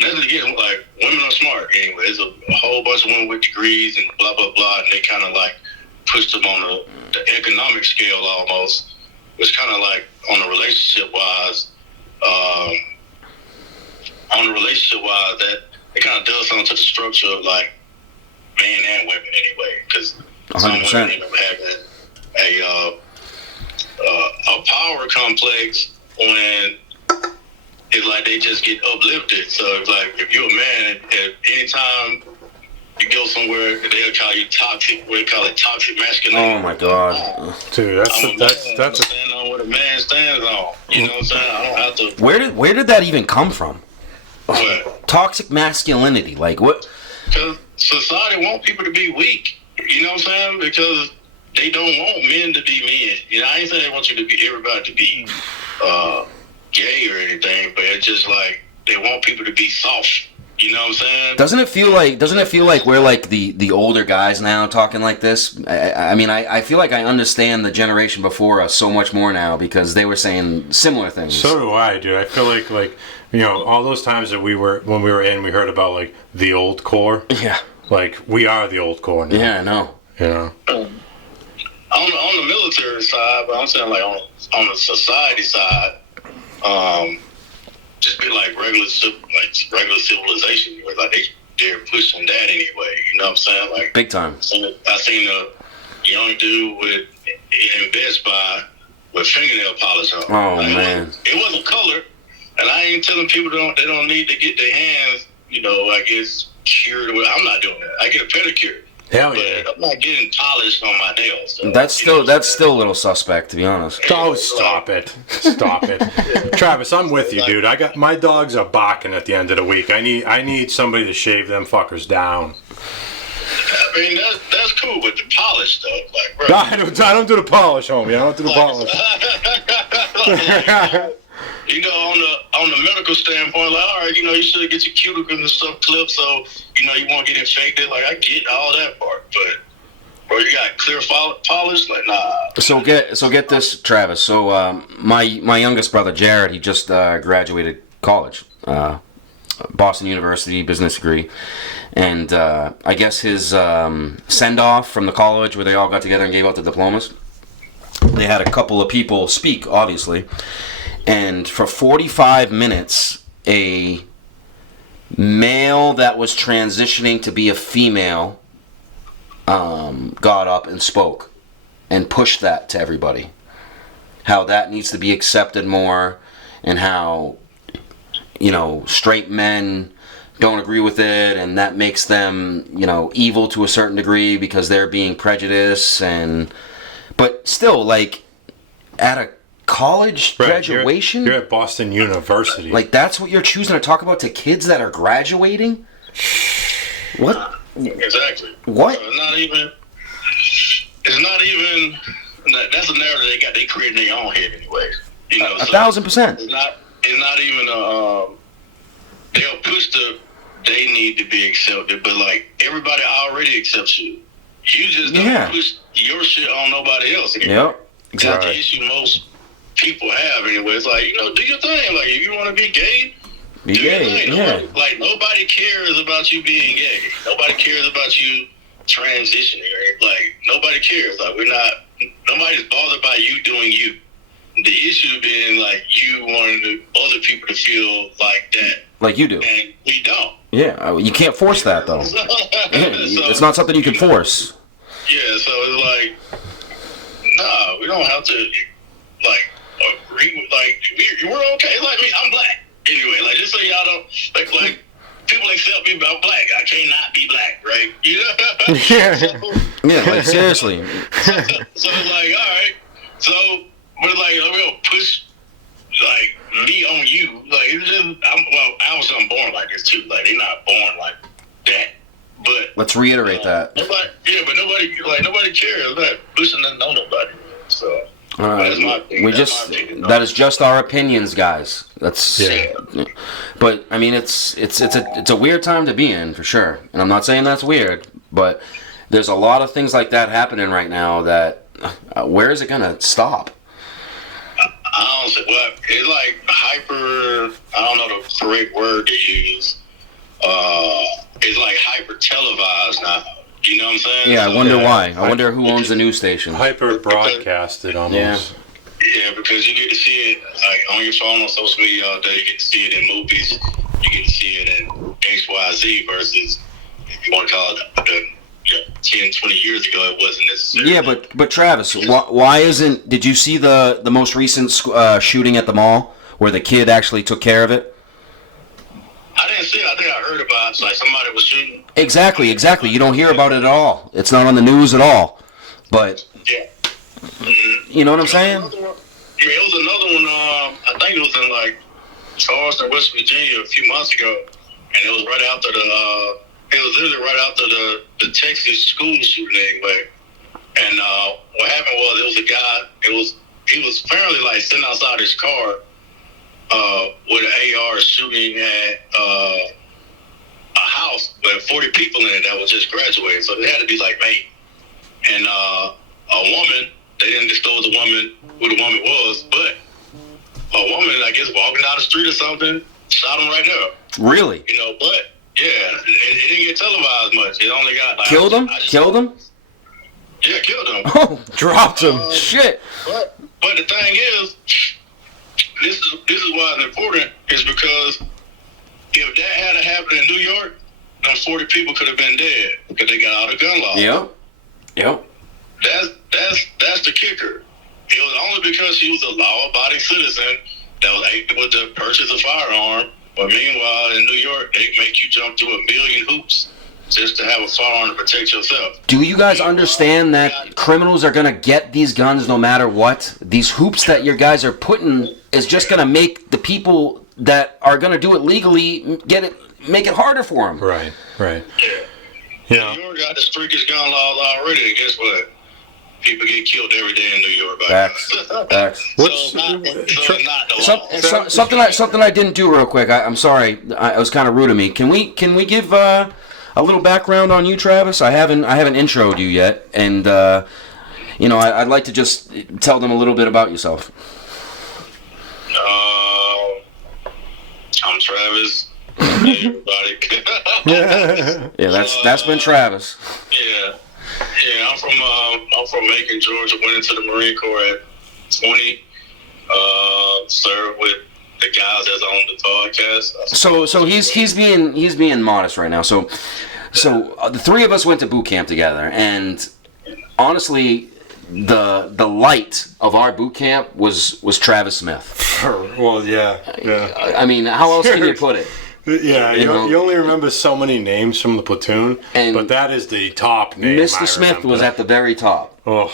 Nothing to get like women are smart anyway. There's a whole bunch of women with degrees and blah blah blah, and they kind of like push them on the economic scale almost. It's kind of like on the relationship wise. That it kind of does something to the structure of like men and women anyway, because some women end up having a power complex when it's like they just get uplifted. So it's like if you're a man, at any time you go somewhere, they'll call you toxic. They call it toxic masculinity. Oh my God, Dude, that's stand on what a man stands on. You know what I'm saying? I don't have to. Where did that even come from? What? Toxic masculinity, like what? Because society wants people to be weak. You know what I'm saying? Because they don't want men to be men. You know, I ain't saying they want you to be everybody to be gay or anything, but it's just like they want people to be soft. You know what I'm saying? Doesn't it feel like we're like the older guys now talking like this? I mean, I feel like I understand the generation before us so much more now because they were saying similar things. So do I, dude. I feel like you know, all those times that when we were in, we heard about like the old core. Yeah. Like we are the old core now. Yeah, I know. You know. On the military side, but I'm saying like on the society side, just be like regular civilization, where like they're pushing that anyway. You know what I'm saying? Like Big time. I seen a young dude in Best Buy with fingernail polish on. Oh like, man. It wasn't colored, and I ain't telling people they don't need to get their hands, you know, I guess cured. I'm not doing that. I get a pedicure. Hell But yeah. I'm not getting polished on my nails. So, That's still a little suspect, to be honest. Oh, stop it. Stop it. Travis, I'm with you, dude. My dogs are barking at the end of the week. I need somebody to shave them fuckers down. I mean, that's cool with the polish stuff. Like, bro. No, I don't do the polish, homie. I don't do the polish. You know, on the medical standpoint, like, all right, you know, you should get your cuticles and stuff clipped, so you know you won't get infected. Like, I get all that part, but bro, you got clear polish, like, nah. So get this, Travis. So my youngest brother Jared, he just graduated college, Boston University business degree, and I guess his send off from the college where they all got together and gave out the diplomas. They had a couple of people speak, obviously. And for 45 minutes, a male that was transitioning to be a female got up and spoke and pushed that to everybody. How that needs to be accepted more, and how, you know, straight men don't agree with it, and that makes them, you know, evil to a certain degree because they're being prejudiced. But still, like, at a college graduation, You're at Boston University. like, that's what you're choosing to talk about to kids that are graduating? What? Exactly. What? It's not even. That's a narrative they create in their own head, anyways. You know, 1,000%. It's not even they'll push they need to be accepted, but like everybody already accepts you. You just don't push your shit on nobody else. Yep. Exactly. That's the issue most people have anyway. It's like, you know, do your thing. Like, if you want to be gay, Be do your gay, thing. yeah. Nobody cares about you being gay. Nobody cares about you transitioning. Like, nobody cares. Like, nobody's bothered by you doing you. The issue being, like, you wanting other people to feel like that. Like you do. And we don't. Yeah, you can't force that, though. It's not something you can force. Yeah, so it's like, nah, we don't have to, like, agree with, like, we're okay. Like, I'm black. Anyway, like, just so y'all don't, like people accept me, but I'm black. I cannot be black, right? You know? Yeah, like, seriously. So it's like, all right. So, we're like, we'll push, like, me on you. Like, it's just, I'm born like this, too. Like, they're not born like that. But Let's reiterate that. nobody cares about pushing nothing on nobody. So that's my thing. That is just our opinions, guys. That's But I mean, it's a weird time to be in, for sure. And I'm not saying that's weird, but there's a lot of things like that happening right now that where is it gonna stop? I don't say what. It's like hyper. I don't know the correct word to use. It's like hyper televised now. You know what I'm saying? Yeah, I wonder why. I wonder who owns the news station. Hyper broadcasted almost. Yeah, because you get to see it like on your phone, on social media all day. You get to see it in movies. You get to see it in XYZ versus, if you want to call it, 10, 20 years ago, it wasn't necessary. Yeah, but Travis, why isn't? Did you see the most recent shooting at the mall where the kid actually took care of it? I didn't see it. I think I heard about it. Like somebody was shooting. Exactly. You don't hear about it at all. It's not on the news at all. But Yeah. you know what I'm saying? It was another one. I think it was in like Charleston, West Virginia, a few months ago, and it was right after it was literally right after the Texas school shooting anyway. And what happened was it was a guy. He was apparently like sitting outside his car with an AR shooting at a house with 40 people in it that was just graduating. So it had to be like May. And a woman, they didn't disclose who the woman was, but a woman, I guess, walking down the street or something, shot him right there. Really? You know, but yeah, it didn't get televised much. It only got like, Killed him? Killed him? Yeah, killed him. Oh, dropped him. Shit. But the thing is, this is why it's important, is because if that had happened in New York, then 40 people could have been dead because they got out of gun law. Yep. That's the kicker. It was only because she was a law-abiding citizen that was able to purchase a firearm. But meanwhile, in New York, they make you jump through a million hoops just to have a firearm to protect yourself. Do you guys understand that criminals are going to get these guns no matter what? These hoops that your guys are putting is just going to make the people that are going to do it legally make it harder for them. Right. Yeah. Yeah. New York got the strictest gun laws already, and guess what? People get killed every day in New York by Facts. guns. What's Something I didn't do real quick. I'm sorry. It was kind of rude of me. Can we give a little background on you, Travis? I haven't introed you yet, and I'd like to just tell them a little bit about yourself. I'm Travis. Hey, everybody. Yeah, that's been Travis. Yeah, I'm from Macon, Georgia. Went into the Marine Corps at 20. Served with the guys that's on the podcast. So he's being modest right now. So the three of us went to boot camp together, and honestly, the light of our boot camp was Travis Smith. Well, yeah. I mean, how else can you put it? Yeah, you only remember so many names from the platoon, but that is the top name. Mr. Smith was at the very top. Oh.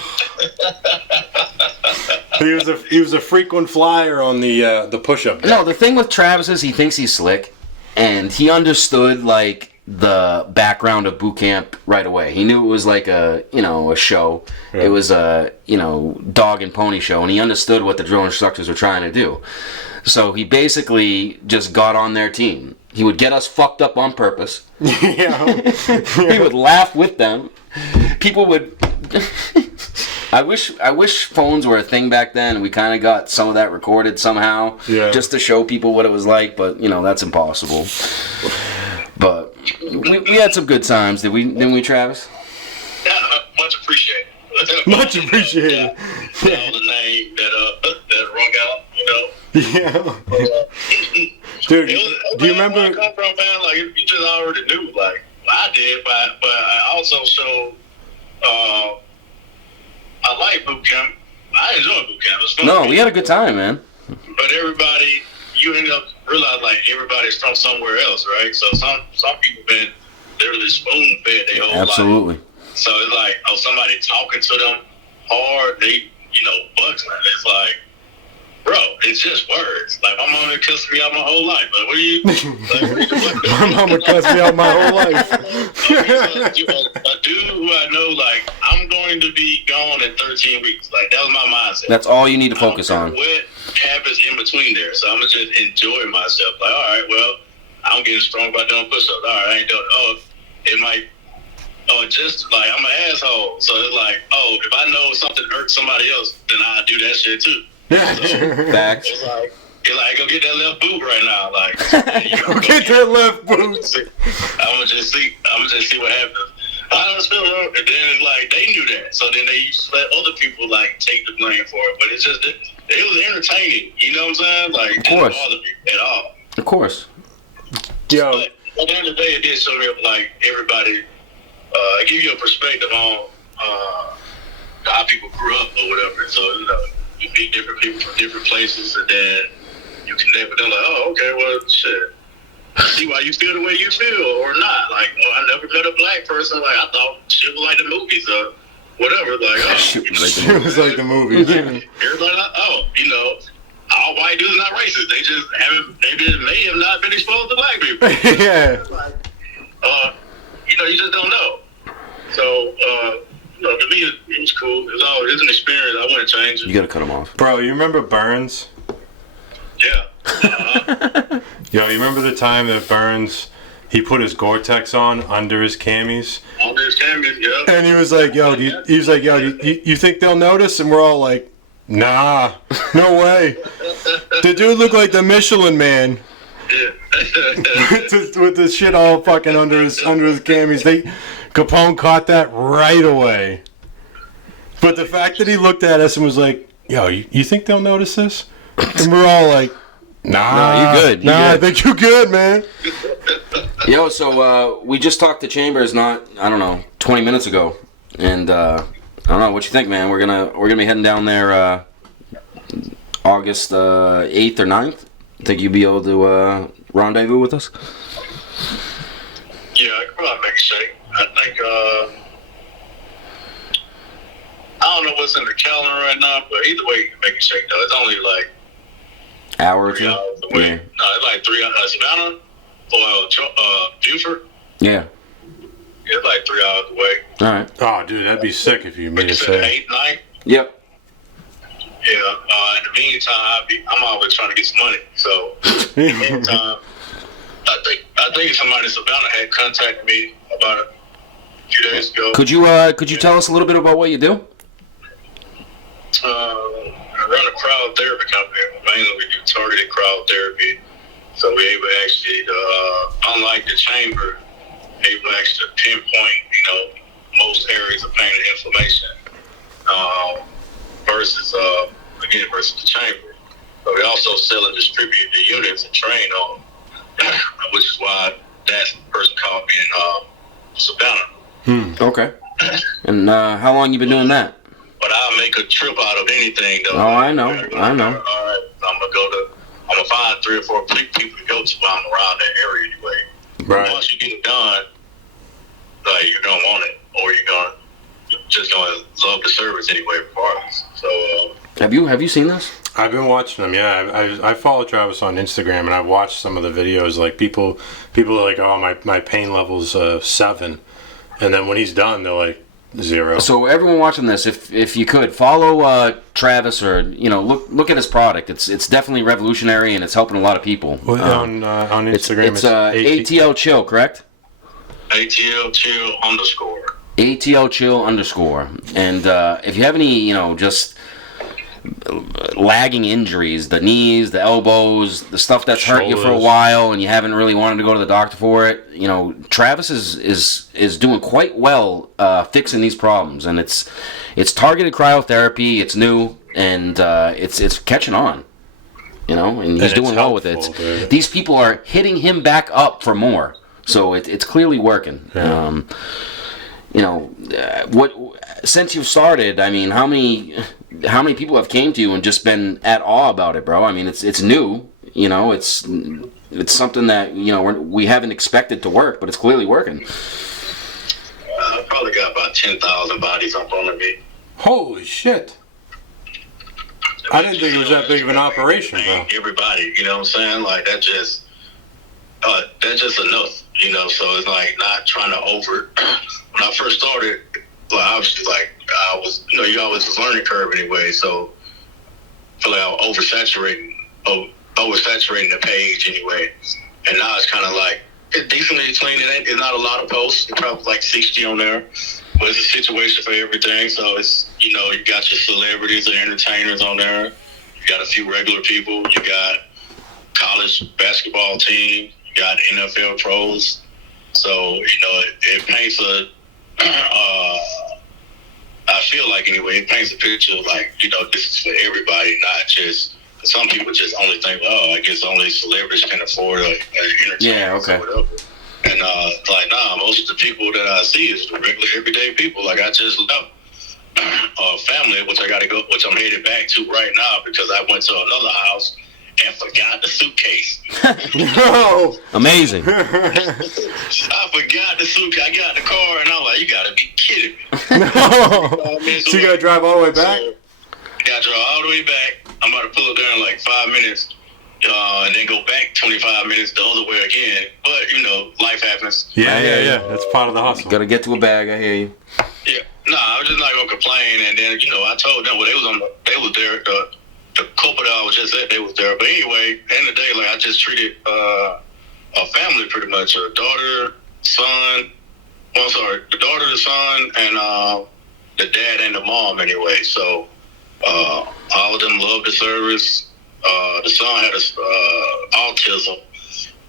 He was a frequent flyer on the push-up deck. No, the thing with Travis is he thinks he's slick, and he understood like the background of boot camp right away. He knew it was like a show. Yeah. It was a dog and pony show, and he understood what the drill instructors were trying to do. So he basically just got on their team. He would get us fucked up on purpose. Yeah. He would laugh with them. People would. I wish phones were a thing back then, and we kind of got some of that recorded somehow, just to show people what it was like. But that's impossible. But we had some good times, didn't we, Travis? Yeah, much appreciated. Much appreciated. Yeah. All the name that rung out, Yeah. Dude, do you remember? Where I come from, man, like you just already knew, like I did, but I also showed. I like boot camp. I enjoy boot camp. It's fun. No, we had a good time, man. But everybody, you end up realizing like everybody's from somewhere else, right? So some people been literally spoon fed their whole life. Absolutely. So it's like, somebody talking to them hard, they bucks, man. It's like, bro, it's just words. Like my mama cussed me out my whole life. Like, what are you? My mama cussed me out my whole life. A dude who I know, like, I'm going to be gone in 13 weeks. Like, that was my mindset. That's all you need to focus on. What happens in between there? So I'm gonna just enjoy myself. Like, all right, well, I'm getting strong by doing push-ups. All right, I ain't doing. It might. Just like I'm an asshole. So it's like, if I know something hurts somebody else, then I'll do that shit too. Facts. It's like, go get that left boot right now. Like, go get that left boot. I'm gonna just see what happens. I don't feel wrong. And then it's like they knew that, so then they used to let other people like take the blame for it. But it's just it was entertaining. You know what I'm saying? Like, it didn't bother me at all. Of course. Yo. But at the end of the day, it did show me like everybody. Give you a perspective on how people grew up or whatever. So you meet different people from different places, and then you connect with them. Like, okay, well, shit. I see why you feel the way you feel, or not. Like, I never met a black person. Like, I thought shit was like the movies, or whatever. Like, shit was like the movies. Everybody, all white dudes are not racist. They just may have not been exposed to black people. Yeah. Like, you just don't know. So, to me, it was cool. It was an experience. I wouldn't change it. You gotta cut him off. Bro, you remember Burns? Yeah. Yo, you remember the time that Burns, he put his Gore-Tex on under his camis? Under his camis, yeah. And he was like, you think they'll notice? And we're all like, nah, no way. The dude looked like the Michelin Man. Yeah. with the shit all fucking under his camis. Capone caught that right away. But the fact that he looked at us and was like, yo, you think they'll notice this? And we're all like, nah, you good. I think you're good, man. Yo, so we just talked to Chambers 20 minutes ago. And I don't know what you think, man. We're gonna be heading down there August 8th or 9th. Think you'd be able to rendezvous with us? Yeah, I could probably make a shake. I think, I don't know what's in the calendar right now, but either way, you can make a shake, though. It's only like Hour or 3 two? hours away. Yeah. No, it's like 3 hours. Savannah or Buford, Yeah. it's like 3 hours away. All right. Oh, dude, that'd be sick if you Like made you a said, say. 8, 9. Yep. Yeah. In the meantime, I'm always trying to get some money. So in the meantime, I think somebody in Savannah had contacted me about a few days ago. Could you tell us a little bit about what you do? I run a crowd therapy company. Mainly we do targeted crowd therapy. So we're able to actually, unlike the chamber, able to actually pinpoint, most areas of pain and inflammation versus the chamber. But we also sell and distribute the units and train on them, which is why that person called me in Savannah. Okay. And how long you been doing that? But I'll make a trip out of anything, though. Oh, I know. All right, I'm gonna find 3 or 4 people to go to while I'm around that area anyway. Right. Once you get it done, like you're gonna want it, or just gonna love the service anyway, regardless. So. Have you seen this? I've been watching them. Yeah, I follow Travis on Instagram, and I've watched some of the videos. Like people are like, "Oh, my pain level's 7," and then when he's done, they're like 0. So everyone watching this, if you could follow Travis, or look at his product. It's definitely revolutionary, and it's helping a lot of people. On Instagram, it's ATL Chill, correct? ATL Chill _ ATL Chill _. And if you have any, just lagging injuries, the knees, the elbows, the stuff that's hurt you for a Shoulders. while, and you haven't really wanted to go to the doctor for it, Travis is doing quite well fixing these problems, and it's targeted cryotherapy. It's new, and it's catching on. And he's And doing it's well with helpful, it. dude. These people are hitting him back up for more, so it's clearly working. Yeah. What since you've started? I mean, how many people have came to you and just been at awe about it, bro? I mean, it's new. It's something that we haven't expected to work, but it's clearly working. I probably got about 10,000 bodies up under me. Holy shit! I didn't think it was that big of an operation, bro. Everybody, you know what I'm saying? Like that's just enough, So it's like not trying to over. When I first started, I was you always was learning curve anyway. So I feel like I was oversaturating the page anyway. And now it's kind of like it's decently clean. It's not a lot of posts. It's probably like 60 on there. But it's a situation for everything. So it's you got your celebrities and entertainers on there. You got a few regular people. You got college basketball team. You got NFL pros. So it paints a. I feel like anyway, it paints a picture of like this is for everybody, not just. Some people just only think, I guess only celebrities can afford an entertainment. Yeah, okay. Or whatever. And nah, most of the people that I see is the regular everyday people. Like I just left family, which I'm headed back to right now because I went to another house and forgot the suitcase. No. Amazing. I forgot the suitcase. I got in the car and I'm like, you gotta be kidding me. So you gotta drive all the way back? So, gotta drive all the way back. I'm about to pull up there in like 5 minutes, and then go back 25 minutes the other way again. But life happens. Yeah. That's part of the hustle. Gotta get to a bag. I hear you. Yeah. Nah, I was just not gonna complain. And then I told them they was there. The couple that I was just at, they was there. But anyway, at the end of the day, like I just treated a family pretty much, a daughter, son. Well, sorry, the daughter, the son, and the dad and the mom. Anyway, so. All of them loved the service. The son had autism,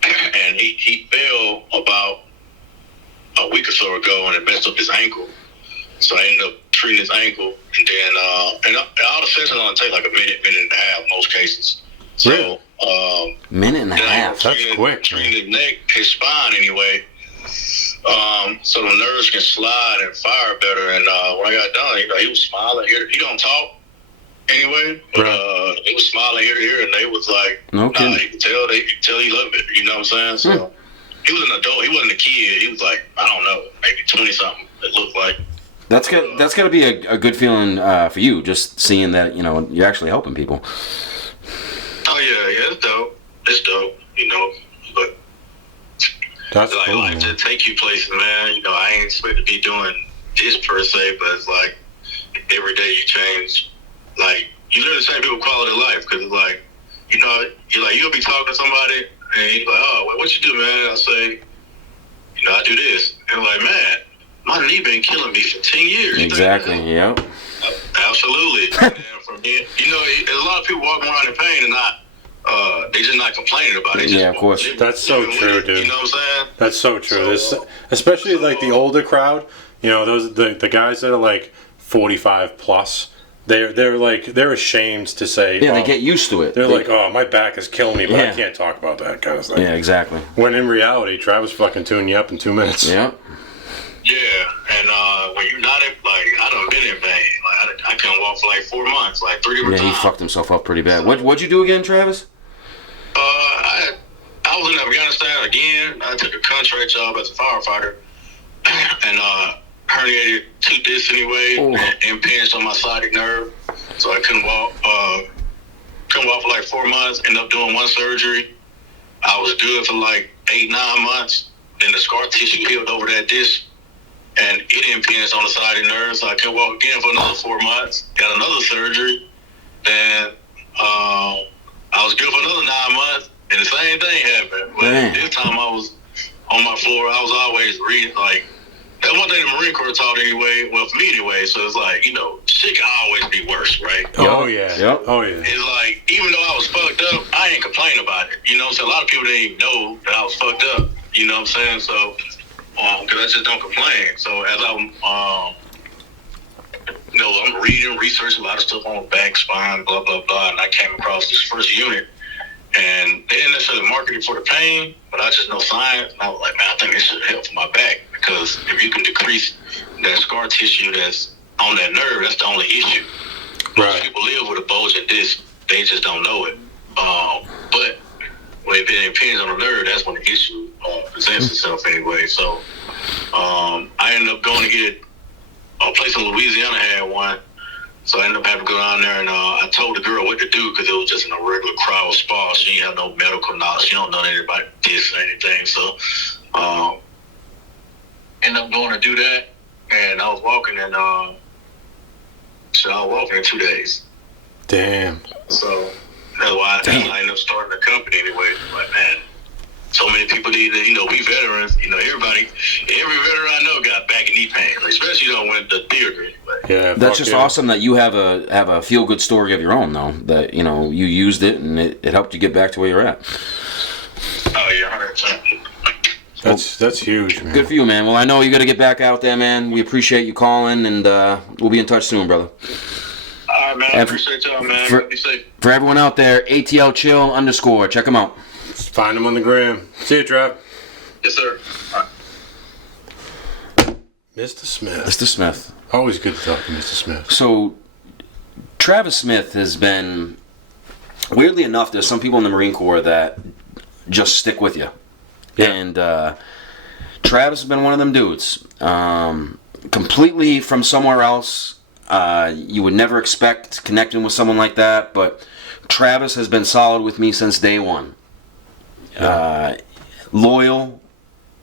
and he fell about a week or so ago, and it messed up his ankle. So I ended up treating his ankle, and then and all the sessions only take like a minute and a half, most cases. So minute and a then I half. That's quick. treating his neck, his spine anyway. So the nerves can slide and fire better. And when I got done, he was smiling. He don't talk. Anyway, but they was smiling ear to ear, and they was like, No kidding. you could tell he loved it. You know what I'm saying? So he was an adult. He wasn't a kid. He was like, I don't know, maybe 20 something. It looked like. That's got to be a good feeling for you, just seeing that you're actually helping people. Oh yeah, it's dope. It's dope, but That's like cool, life man. to take you places, man. I ain't expect to be doing this per se, but it's like every day you change. Like you live the same people quality of life, because it's like you're like, you'll be talking to somebody and you're like, oh, what you do, man? I say, I do this, and like, man, my knee been killing me for 10 years. Exactly. Yep. Absolutely. And from there, there's a lot of people walking around in pain and not, they just not complaining about it. Yeah, of course. That's so true, dude. You know what I'm saying? That's so true. Especially like the older crowd, those the guys that are like 45 plus. They're ashamed to say. Yeah, they get used to it. They're like, oh, my back is killing me, but I Yeah. can't talk about that kind of thing. Yeah, exactly. When in reality, Travis fucking tuned you up in 2 minutes. Yep. Yeah, and when you're not in, like, I done been in pain. Like, I couldn't walk for like 4 months, like 3 different Yeah, he times. fucked himself up pretty bad. What'd you do again, Travis? I was in Afghanistan again. I took a contract job as a firefighter, and herniated 2 discs anyway, and impinged on my sciatic nerve, so I couldn't walk. Couldn't walk for like 4 months. Ended up doing 1 surgery. I was good for like 8-9 months. Then the scar tissue healed over that disc, and it impinged on the sciatic nerve, so I couldn't walk again for another 4 months. Got another surgery, and I was good for another 9 months, and the same thing happened. But this time I was on my floor. I was always reading, like, that's one thing the Marine Corps taught anyway, well, for me anyway, so it's like, shit can always be worse, right? Oh, yeah. Yep. Oh, yeah. It's like, even though I was fucked up, I ain't complain about it. So a lot of people didn't even know that I was fucked up. You know what I'm saying? So, because I just don't complain. So as I'm reading, researching a lot of stuff on back, spine, blah, blah, blah, and I came across this first unit, and they didn't necessarily market it for the pain, but I just know science, and I was like, man, I think this should help for my back, because if you can decrease that scar tissue that's on that nerve, that's the only issue. Most people live with a bulging disc, they just don't know it. But when it impinges on the nerve, that's when the issue presents itself anyway. So I ended up going to get a place in Louisiana had one. So I ended up having to go down there, and I told the girl what to do, because it was just in a regular cryo spa. She didn't have no medical knowledge. She don't know anything about this or anything. So ended up going to do that, and I was walking, and so I was walking in 2 days. Damn. So that's why I ended up starting a company anyway. Like, man, so many people need to, we veterans, every veteran I know got back and knee pain, especially when the theater anyway. Yeah. That's just awesome that you have a feel good story of your own, though. That you used it and it helped you get back to where you're at. Oh yeah, 100%. That's huge, man. Good for you, man. Well, I know you got to get back out there, man. We appreciate you calling, and we'll be in touch soon, brother. All right, man. I appreciate y'all, man. Be safe. For everyone out there, ATL Chill _ check them out. Find him on the gram. See you, Trav. Yes, sir. All right. Mr. Smith. Mr. Smith. Always good to talk to Mr. Smith. So, Travis Smith has been, weirdly enough, there's some people in the Marine Corps that just stick with you. Yeah. And Travis has been one of them dudes. Completely from somewhere else. You would never expect connecting with someone like that, but Travis has been solid with me since day one. Loyal,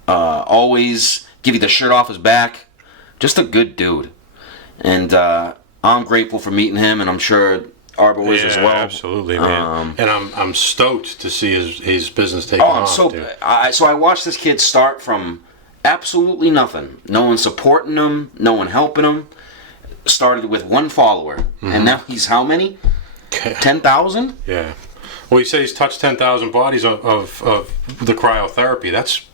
always give you the shirt off his back. Just a good dude. And I'm grateful for meeting him, and I'm sure Arbo is as well. Absolutely, man. And I'm stoked to see his business taking off. So I watched this kid start from absolutely nothing. No one supporting him, no one helping him. Started with 1 follower, and now he's how many? 10,000? Yeah. Well, he said he's touched 10,000 bodies of the cryotherapy. That's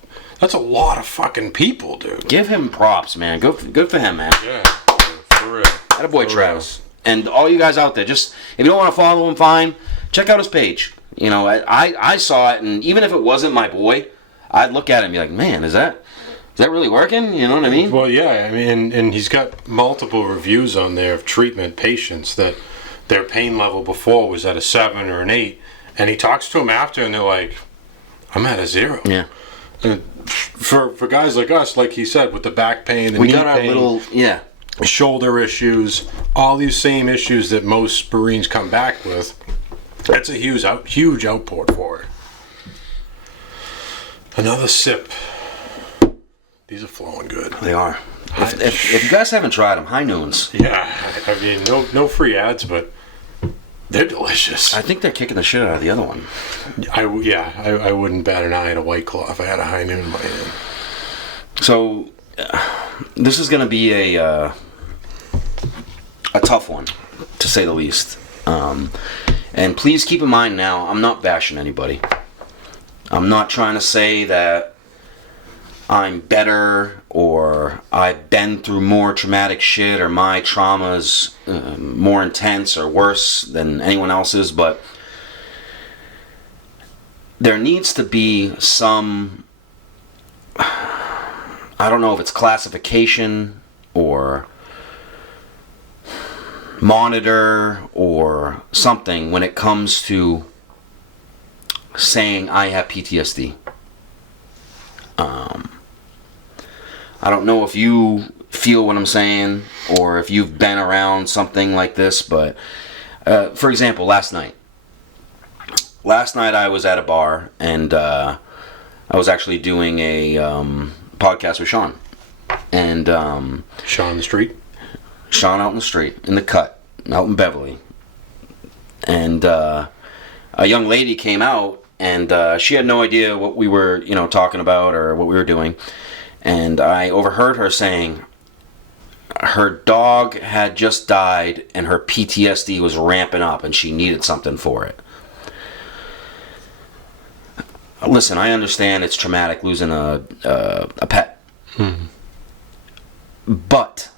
a lot of fucking people, dude. Give him props, man. Good for him, man. Yeah, for real. Attaboy, Travis. And all you guys out there, just if you don't want to follow him, fine. Check out his page. I saw it, and even if it wasn't my boy, I'd look at it and be like, man, is that really working? You know what I mean? Well, yeah. I mean, and he's got multiple reviews on there of treatment patients that their pain level before was at a 7 or an 8, and he talks to them after, and they're like, I'm at a 0. Yeah. And for guys like us, like he said, with the back pain, the We knee got our pain, little, yeah. shoulder issues, all these same issues that most Marines come back with. That's a huge output for it. Another sip. These are flowing good. They are. If you guys haven't tried them, High Noons. Yeah, I mean, no free ads, but they're delicious. I think they're kicking the shit out of the other one. I wouldn't bat an eye at a White Claw if I had a High Noon in my hand. So, this is going to be a tough one, to say the least. And please keep in mind now, I'm not bashing anybody. I'm not trying to say that I'm better or I've been through more traumatic shit or my trauma's more intense or worse than anyone else's, but there needs to be some, I don't know if it's classification or monitor or something when it comes to saying I have PTSD. I don't know if you feel what I'm saying or if you've been around something like this, but for example, last night I was at a bar and I was actually doing a podcast with Sean. And Sean on the street? Sean out in the street, in the cut, out in Beverly. And a young lady came out and she had no idea what we were, talking about or what we were doing. And I overheard her saying her dog had just died and her PTSD was ramping up and she needed something for it. Listen, I understand it's traumatic losing a pet. But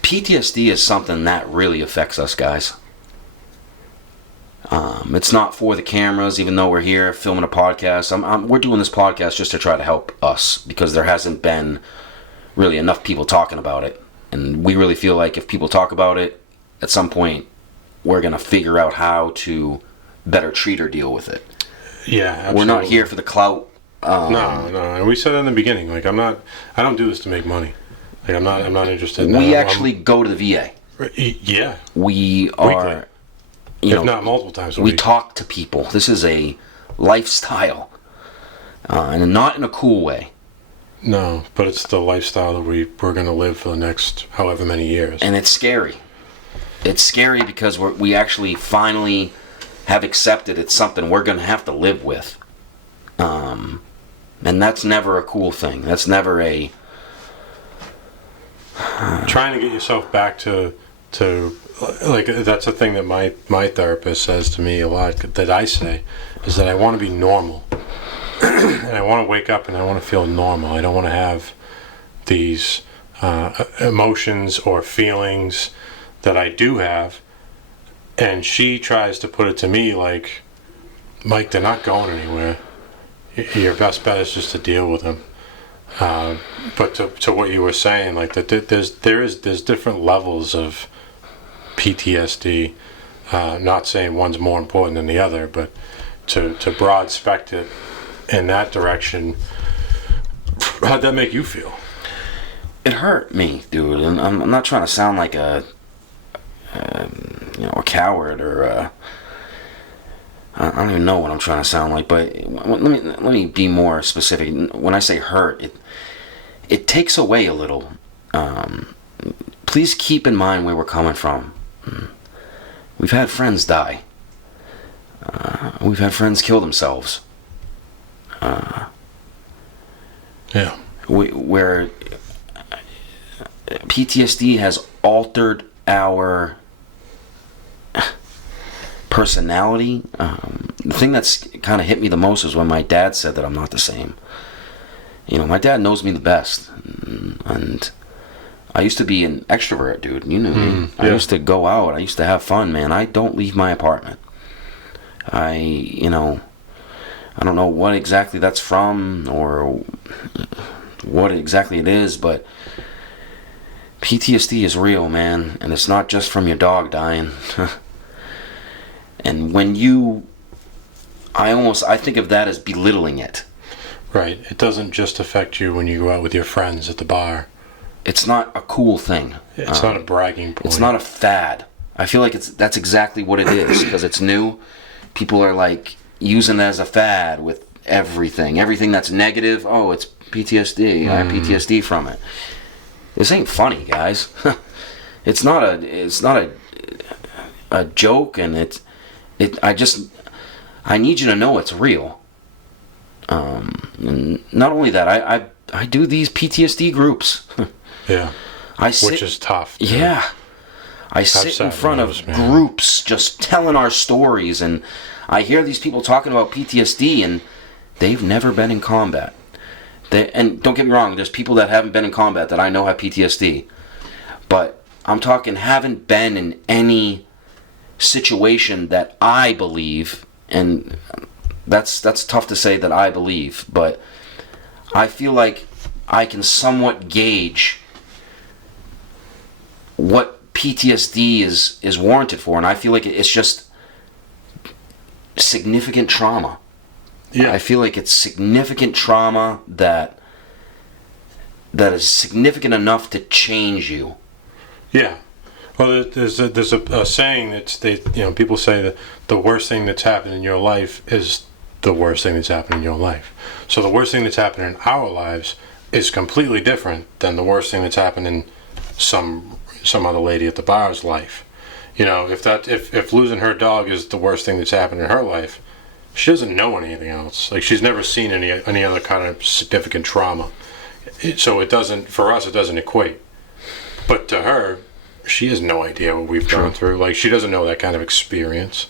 PTSD is something that really affects us guys. It's not for the cameras, even though we're here filming a podcast. We're doing this podcast just to try to help us because there hasn't been really enough people talking about it. And we really feel like if people talk about it, at some point, we're going to figure out how to better treat or deal with it. Yeah, absolutely. We're not here for the clout. No. And we said in the beginning, like, I don't do this to make money. Like, I'm not interested in that. We actually go to the VA. Yeah. We are... Weekly. If not multiple times a we week. talk to people. This is a lifestyle, and not in a cool way. No, but it's the lifestyle that we're going to live for the next however many years. And it's scary. It's scary because we actually finally have accepted it's something we're going to have to live with. And that's never a cool thing. That's never a... Trying to get yourself back to like, that's a thing that my therapist says to me a lot, that I say, is that I want to be normal. And I want to wake up and I want to feel normal. I don't want to have these emotions or feelings that I do have. And she tries to put it to me like, Mike, they're not going anywhere. Your best bet is just to deal with them. But to what you were saying, like, that there's different levels of PTSD. Not saying one's more important than the other, but to broad spect it in that direction. How'd that make you feel? It hurt me, dude, and I'm not trying to sound like a coward or I don't even know what I'm trying to sound like, but let me be more specific. When I say hurt, it takes away a little. Please keep in mind where we're coming from. We've had friends die. We've had friends kill themselves. Yeah. Where PTSD has altered our personality. The thing that's kind of hit me the most is when my dad said that I'm not the same. My dad knows me the best, and I used to be an extrovert, dude. You knew me. Yeah. I used to go out. I used to have fun, man. I don't leave my apartment. I don't know what exactly that's from or what exactly it is, but PTSD is real, man, and it's not just from your dog dying. And when you I think of that as belittling it. Right. It doesn't just affect you when you go out with your friends at the bar. It's not a cool thing. It's not a bragging point. It's not a fad. I feel like that's exactly what it is, because it's new. People are like using it as a fad with everything. Everything that's negative, oh, it's PTSD. I have PTSD from it. This ain't funny, guys. It's not a joke, and I need you to know it's real. And not only that, I do these PTSD groups. Yeah. Which is tough. Too. Yeah. I sit in front of groups just telling our stories, and I hear these people talking about PTSD, and they've never been in combat. And don't get me wrong, there's people that haven't been in combat that I know have PTSD. But I'm talking haven't been in any situation that I believe, and that's tough to say that I believe, but I feel like I can somewhat gauge what PTSD is warranted for, and I feel like it's just significant trauma. Yeah. I feel like it's significant trauma that is significant enough to change you. Yeah. Well, there's a saying that people say that the worst thing that's happened in your life is the worst thing that's happened in your life. So the worst thing that's happened in our lives is completely different than the worst thing that's happened in some other lady at the bar's life. If losing her dog is the worst thing that's happened in her life, she doesn't know anything else. Like, she's never seen any other kind of significant trauma. So for us, it doesn't equate. But to her, she has no idea what we've gone through. Like, she doesn't know that kind of experience.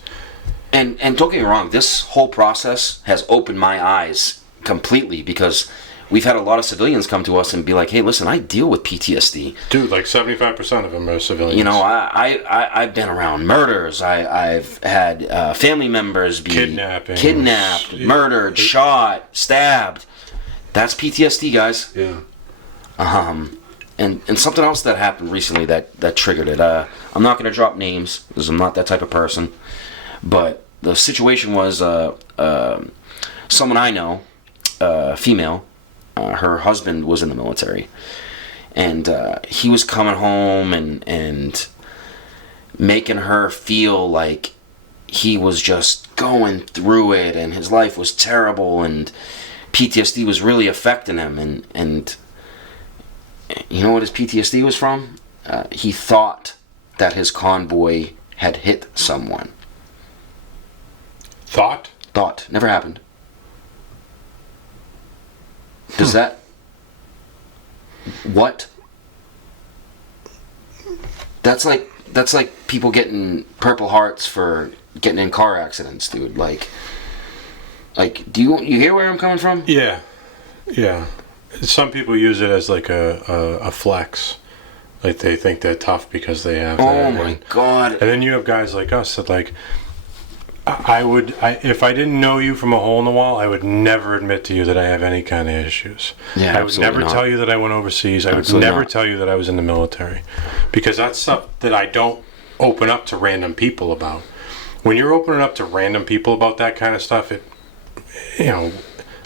And don't get me wrong, this whole process has opened my eyes completely, because we've had a lot of civilians come to us and be like, hey, listen, I deal with PTSD. Dude, like 75% of them are civilians. I've been around murders. I've had family members be kidnapped, murdered, shot, stabbed. That's PTSD, guys. Yeah. And something else that happened recently that triggered it. I'm not going to drop names, because I'm not that type of person. But the situation was someone I know, female, her husband was in the military, and he was coming home and making her feel like he was just going through it, and his life was terrible, and PTSD was really affecting him. And you know what his PTSD was from? He thought that his convoy had hit someone. Thought. Never happened. Does that... What? That's like people getting Purple Hearts for getting in car accidents, dude. Like do you hear where I'm coming from? Yeah. Some people use it as like a flex. Like, they think they're tough because they have that. Oh my God. And then you have guys like us that, like, if I didn't know you from a hole in the wall, I would never admit to you that I have any kind of issues. Yeah, I would never tell you that I went overseas. I would never tell you that I was in the military, because that's stuff that I don't open up to random people about. When you're opening up to random people about that kind of stuff,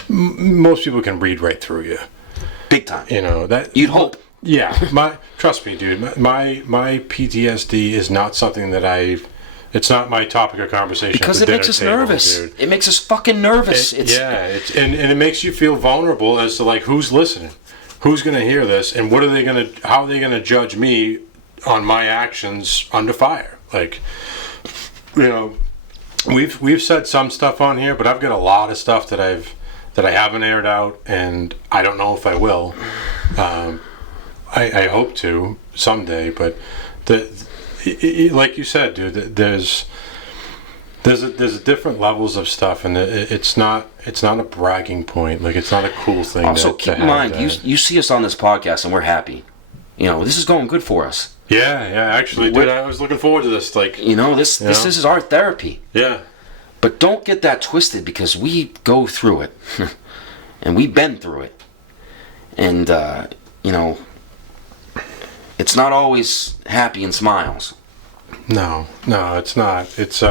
most people can read right through you. Big time. That you'd hope. Yeah, trust me, dude. My PTSD is not something that it's not my topic of conversation. Because it makes us nervous. Dude. It makes us fucking nervous. And it makes you feel vulnerable as to, like, who's listening, who's going to hear this, and how are they going to judge me on my actions under fire? Like, we've said some stuff on here, but I've got a lot of stuff that I haven't aired out, and I don't know if I will. I hope to someday, but like you said, dude, there's different levels of stuff, and it's not a bragging point. Like, it's not a cool thing. Also, keep in mind, you see us on this podcast, and we're happy. This is going good for us. Yeah, actually, dude, I was looking forward to this. Like, this is our therapy. Yeah. But don't get that twisted, because we go through it, and we've been through it, and it's not always happy and smiles. No, it's not. It's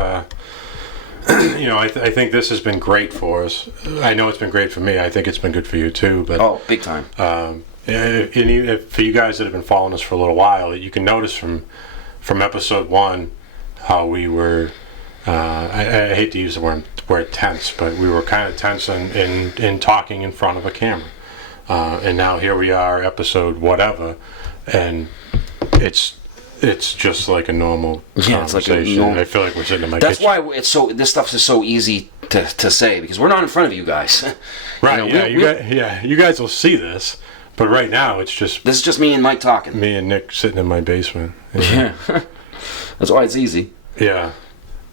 I think this has been great for us. I know it's been great for me. I think it's been good for you too. But big time. if for you guys that have been following us for a little while, you can notice from episode 1 how we were. I hate to use the word tense, but we were kind of tense in talking in front of a camera. And now here we are, episode whatever, and it's just like a normal conversation. It's like a normal, I feel like we're sitting in my That's kitchen. why this stuff is so easy to say, because we're not in front of you guys. Right? You guys will see this, but right now it's just this is just me and Mike talking. me and Nick sitting in my basement. Yeah, that's why it's easy. Yeah,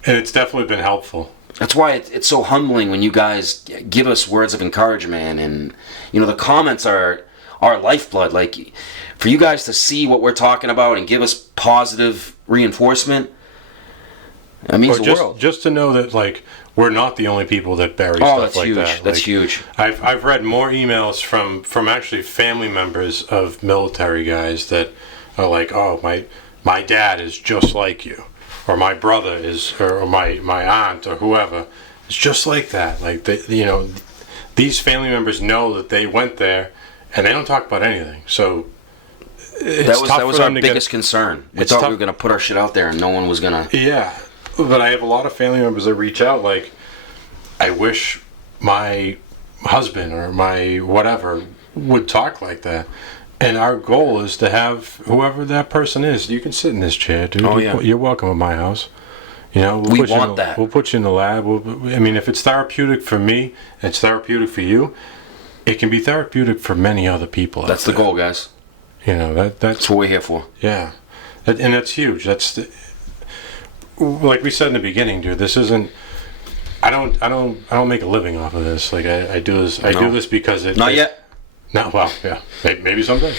and it's definitely been helpful. That's why it's so humbling when you guys give us words of encouragement, and the comments are our lifeblood. Like, for you guys to see what we're talking about and give us positive reinforcement, that means the world. Just to know that, like, we're not the only people that bury stuff like huge. that. That's like, huge. I've read more emails from actually family members of military guys that are like, oh, my dad is just like you, or my brother is, or my aunt or whoever is just like that. Like, these family members know that they went there, and they don't talk about anything. So that was our biggest concern. We thought we were going to put our shit out there and no one was going to. Yeah, but I have a lot of family members that reach out like, I wish my husband or my whatever would talk like that. And our goal is to have whoever that person is. You can sit in this chair, dude. Oh, yeah. You're welcome at my house. We want that. We'll put you in the lab. If it's therapeutic for me, it's therapeutic for you. It can be therapeutic for many other people. That's the goal, guys. That's what we're here for. Yeah, and that's huge. Like we said in the beginning, dude. This isn't. I don't make a living off of this. Like I do this. I do this because it. Not yet. No, well, yeah, maybe someday.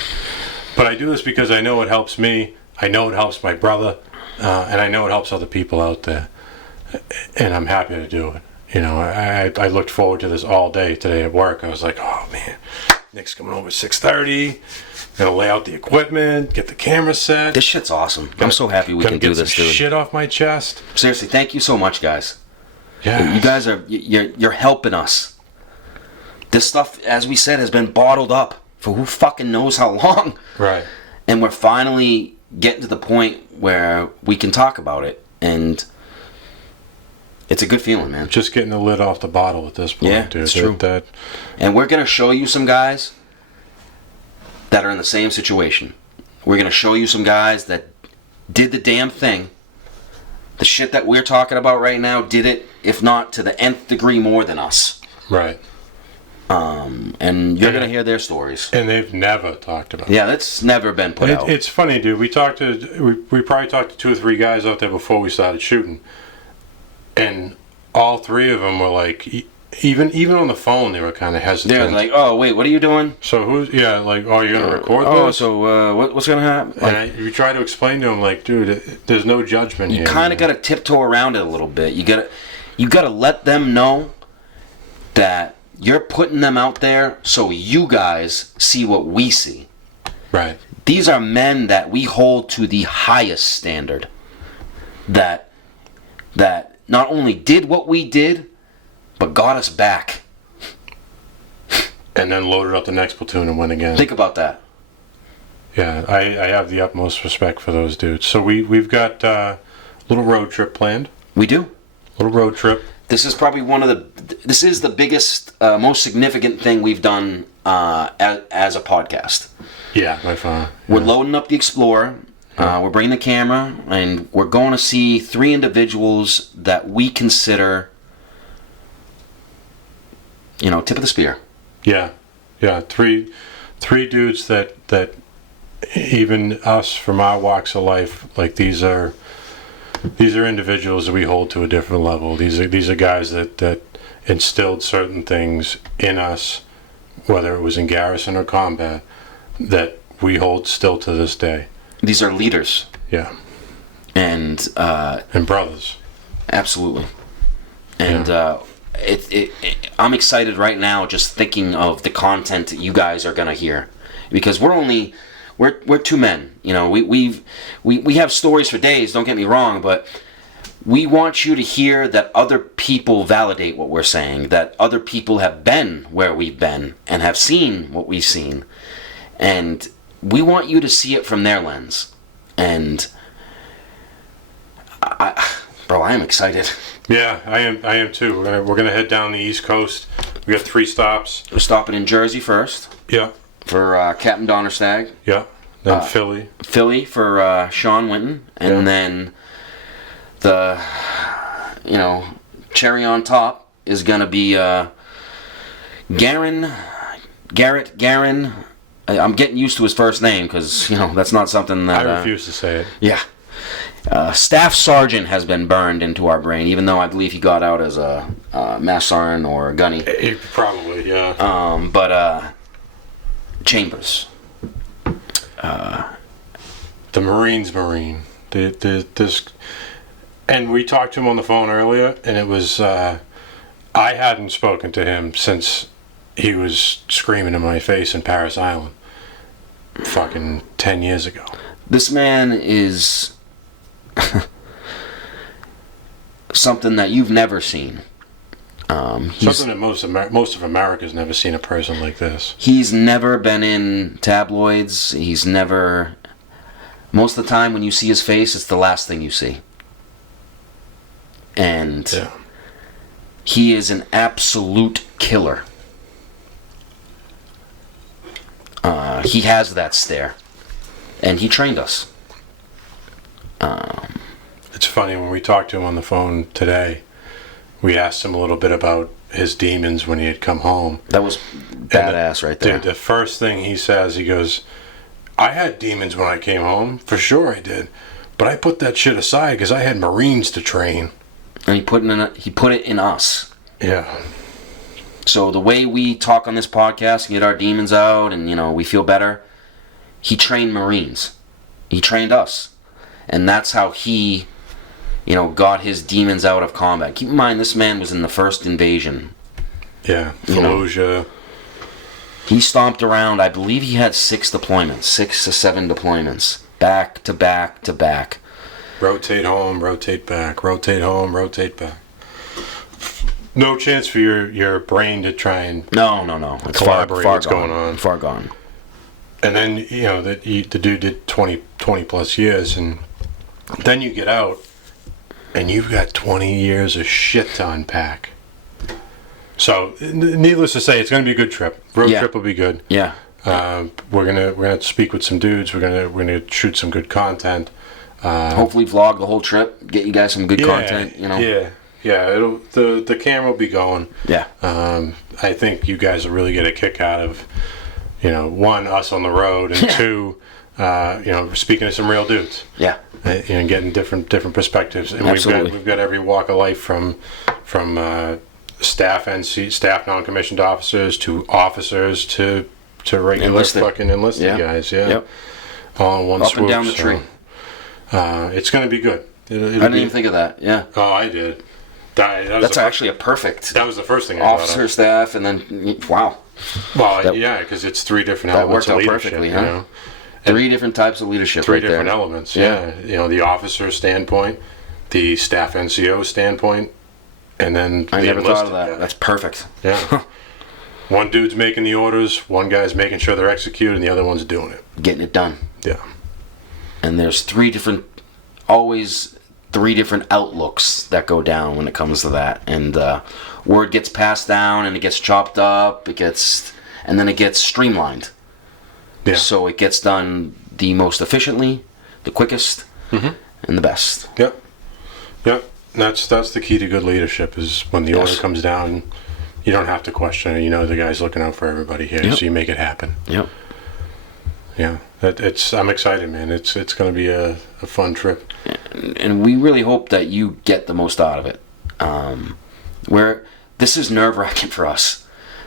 But I do this because I know it helps me. I know it helps my brother, and I know it helps other people out there. And I'm happy to do it. I looked forward to this all day today at work. I was like, oh man, Nick's coming over at 6:30. Gonna lay out the equipment, get the camera set. This shit's awesome. I'm so happy we can do this, dude. Shit off my chest. Seriously, thank you so much, guys. Yeah, you guys you're helping us. This stuff, as we said, has been bottled up for who fucking knows how long. Right. And we're finally getting to the point where we can talk about it, and it's a good feeling, man. Just getting the lid off the bottle at this point, yeah, dude. It's true. And we're gonna show you some guys that are in the same situation. We're gonna show you some guys that did the damn thing. The shit that we're talking about right now did it, if not to the nth degree, more than us. Right. And you're gonna hear their stories. And they've never talked about it. Yeah, that's never been put out. It's funny, dude. We probably talked to 2 or 3 guys out there before we started shooting, and all 3 of them were like, even on the phone, they were kind of hesitant. They're like, "Oh, wait, what are you doing?" So you're gonna record this? Oh, so what's gonna happen? And you try to explain to them, like, dude, there's no judgment here. You kind of got to tiptoe around it a little bit. You gotta let them know that you're putting them out there so you guys see what we see. Right. These are men that we hold to the highest standard. That not only did what we did, but got us back. And then loaded up the next platoon and went again. Think about that. Yeah, I have the utmost respect for those dudes. So we've got a little road trip planned. We do. Little road trip. This is probably this is the biggest, most significant thing we've done as a podcast. Yeah, by far. Yeah. We're loading up the Explorer. We're bringing the camera, and we're going to see 3 individuals that we consider, tip of the spear. Yeah, 3 dudes that even us from our walks of life, like these are individuals that we hold to a different level. These are guys that instilled certain things in us, whether it was in garrison or combat, that we hold still to this day. These are leaders. Yeah. And brothers. Absolutely. And I'm excited right now just thinking of the content that you guys are gonna hear, because we're 2 men. We have stories for days. Don't get me wrong, but we want you to hear that other people validate what we're saying, that other people have been where we've been and have seen what we've seen. And we want you to see it from their lens. And I am excited. Yeah, I am too. We're gonna head down the East Coast. We got 3 stops. We're stopping in Jersey first Yeah, for Captain Donnerstag. yeah. Then Philly. Philly for Sean Winton. And then the, cherry on top is going to be Garrett Garin. I'm getting used to his first name because, that's not something that... I refuse to say it. Yeah. Staff Sergeant has been burned into our brain, even though I believe he got out as a Mass Sergeant or a Gunny. Probably, yeah. But Chambers. The Marine's Marine. This, and we talked to him on the phone earlier, and it was... I hadn't spoken to him since he was screaming in my face in Paris Island. Fucking 10 years ago. This man is... something that you've never seen. Something that most of America's never seen a person like this. He's never been in tabloids. He's never... Most of the time when you see his face, it's the last thing you see. And he is an absolute killer. He has that stare. And he trained us. It's funny, when we talked to him on the phone today, we asked him a little bit about his demons when he had come home. That was badass right there. Dude, the first thing he says, he goes, I had demons when I came home. For sure I did. But I put that shit aside because I had Marines to train. And he put it in us. Yeah. So the way we talk on this podcast and get our demons out and, we feel better, he trained Marines. He trained us. And that's how he, got his demons out of combat. Keep in mind, this man was in the first invasion. Yeah, Fallujah. He stomped around. I believe he had 6 to 7 deployments. Back to back to back. Rotate home, rotate back. Rotate home, rotate back. No chance for your brain to try and No. It's collaborate far what's gone. going on. Far gone. And then, the dude did 20 plus years, and then you get out, and you've got 20 years of shit to unpack. So, needless to say, it's going to be a good trip. Road trip will be good. Yeah. We're gonna speak with some dudes. We're gonna shoot some good content. Hopefully, vlog the whole trip. Get you guys some good content. Yeah. The camera will be going. Yeah. I think you guys will really get a kick out of, one, us on the road, and two, speaking to some real dudes. Yeah. And getting different perspectives. And Absolutely. we've got every walk of life from staff non-commissioned officers to officers to regular fucking enlisted guys. Yeah. Yep. All in one swoop. Up and down the tree. It's going to be good. I didn't even think of that. Yeah. Oh, I did. That's actually a perfect. That was the first thing I officer, staff, and then wow. Well, because it's 3 different elements of leadership. That worked out perfectly, huh? 3 different types of leadership. 3 right different there. elements. Yeah. The officer standpoint, the staff NCO standpoint, and then I the never thought of enlisted that. guy. That's perfect. Yeah. One dude's making the orders, one guy's making sure they're executed, and the other one's doing it. Getting it done. Yeah. And there's always 3 different outlooks that go down when it comes to that. And word gets passed down, and it gets chopped up, and then it gets streamlined. Yeah. So it gets done the most efficiently, the quickest, and the best. Yep. That's the key to good leadership, is when the order comes down, you don't have to question it. The guy's looking out for everybody here, so you make it happen. Yep. Yeah. I'm excited, man. It's going to be a fun trip. And we really hope that you get the most out of it. This is nerve-wracking for us.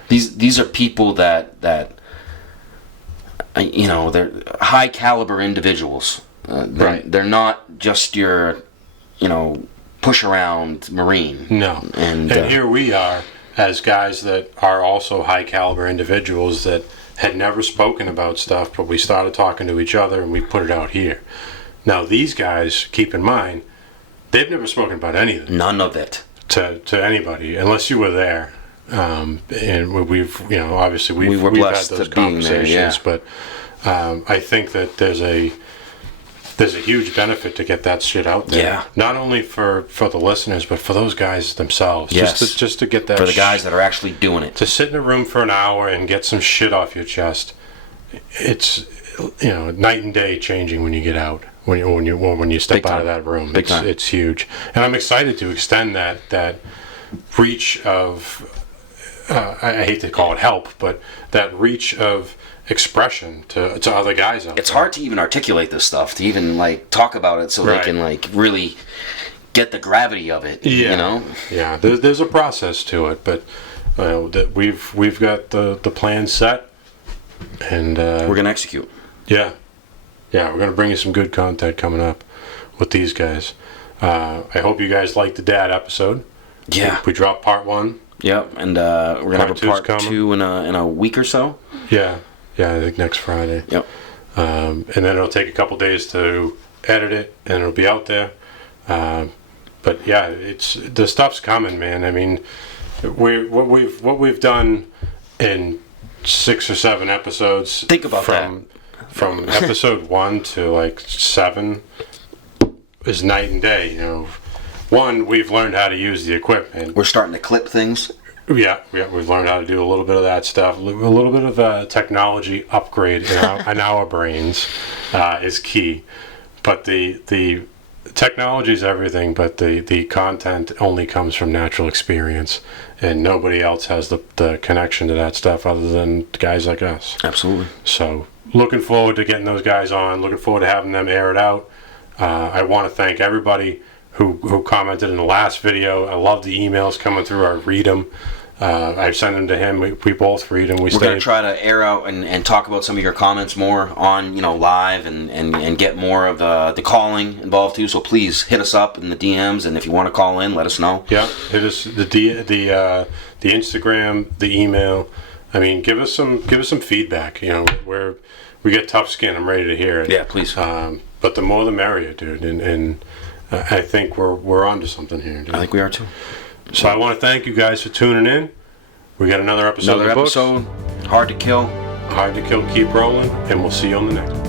These are people that they're high caliber individuals. Right. They're not just your, push around Marine. No. And here we are as guys that are also high caliber individuals that had never spoken about stuff, but we started talking to each other and we put it out here. Now these guys, keep in mind, they've never spoken about anything None of it. to anybody unless you were there. And we've, obviously we've were had blessed those to being there, conversations, yeah. but I think that there's a huge benefit to get that shit out there. Yeah. Not only for the listeners, but for those guys themselves. Yes. Just to get that For the guys that are actually doing it. to sit in a room for an hour and get some shit off your chest. It's night and day changing when you get out. When you step Big out time. of that room, Big time. it's huge, and I'm excited to extend that reach of I hate to call it help, but that reach of expression to other guys out It's there. hard to even articulate this stuff, to even like talk about it, so Right. they can like really get the gravity of it. Yeah. You know. Yeah, there's a process to it, but that we've got the plan set, and We're gonna execute. yeah, we're gonna bring you some good content coming up with these guys. I hope you guys liked the dad episode. Yeah. We dropped part 1. Yep. And we're gonna have Part a two's part coming. 2 in a week or so. Yeah, I think next Friday. Yep. And then it'll take a couple days to edit it, and it'll be out there. But yeah, the stuff's coming, man. I mean, what we've done in 6 or 7 episodes. Think about from episode 1 to like 7 is night and day. One, we've learned how to use the equipment. We're starting to clip things. Yeah, we've learned how to do a little bit of that stuff. A little bit of a technology upgrade in our brains is key. But the technology is everything, but the content only comes from natural experience. And nobody else has the connection to that stuff other than guys like us. Absolutely. So looking forward to getting those guys on. Looking forward to having them air it out. I want to thank everybody who commented in the last video. I love the emails coming through. I read them. I send them to him. We both read them. We're going to try to air out and talk about some of your comments more on live and get more of the calling involved too. So please hit us up in the DMs, and if you want to call in, let us know. Yeah, hit us the Instagram, the email. I mean, give us some feedback. We get tough skin. I'm ready to hear it. Yeah, please. But the more the merrier, dude. And I think we're onto something here, dude. I think we are too. So I want to thank you guys for tuning in. We got another episode. Another of the books. episode. Hard to kill. Hard to kill. Keep rolling, and we'll see you on the next one.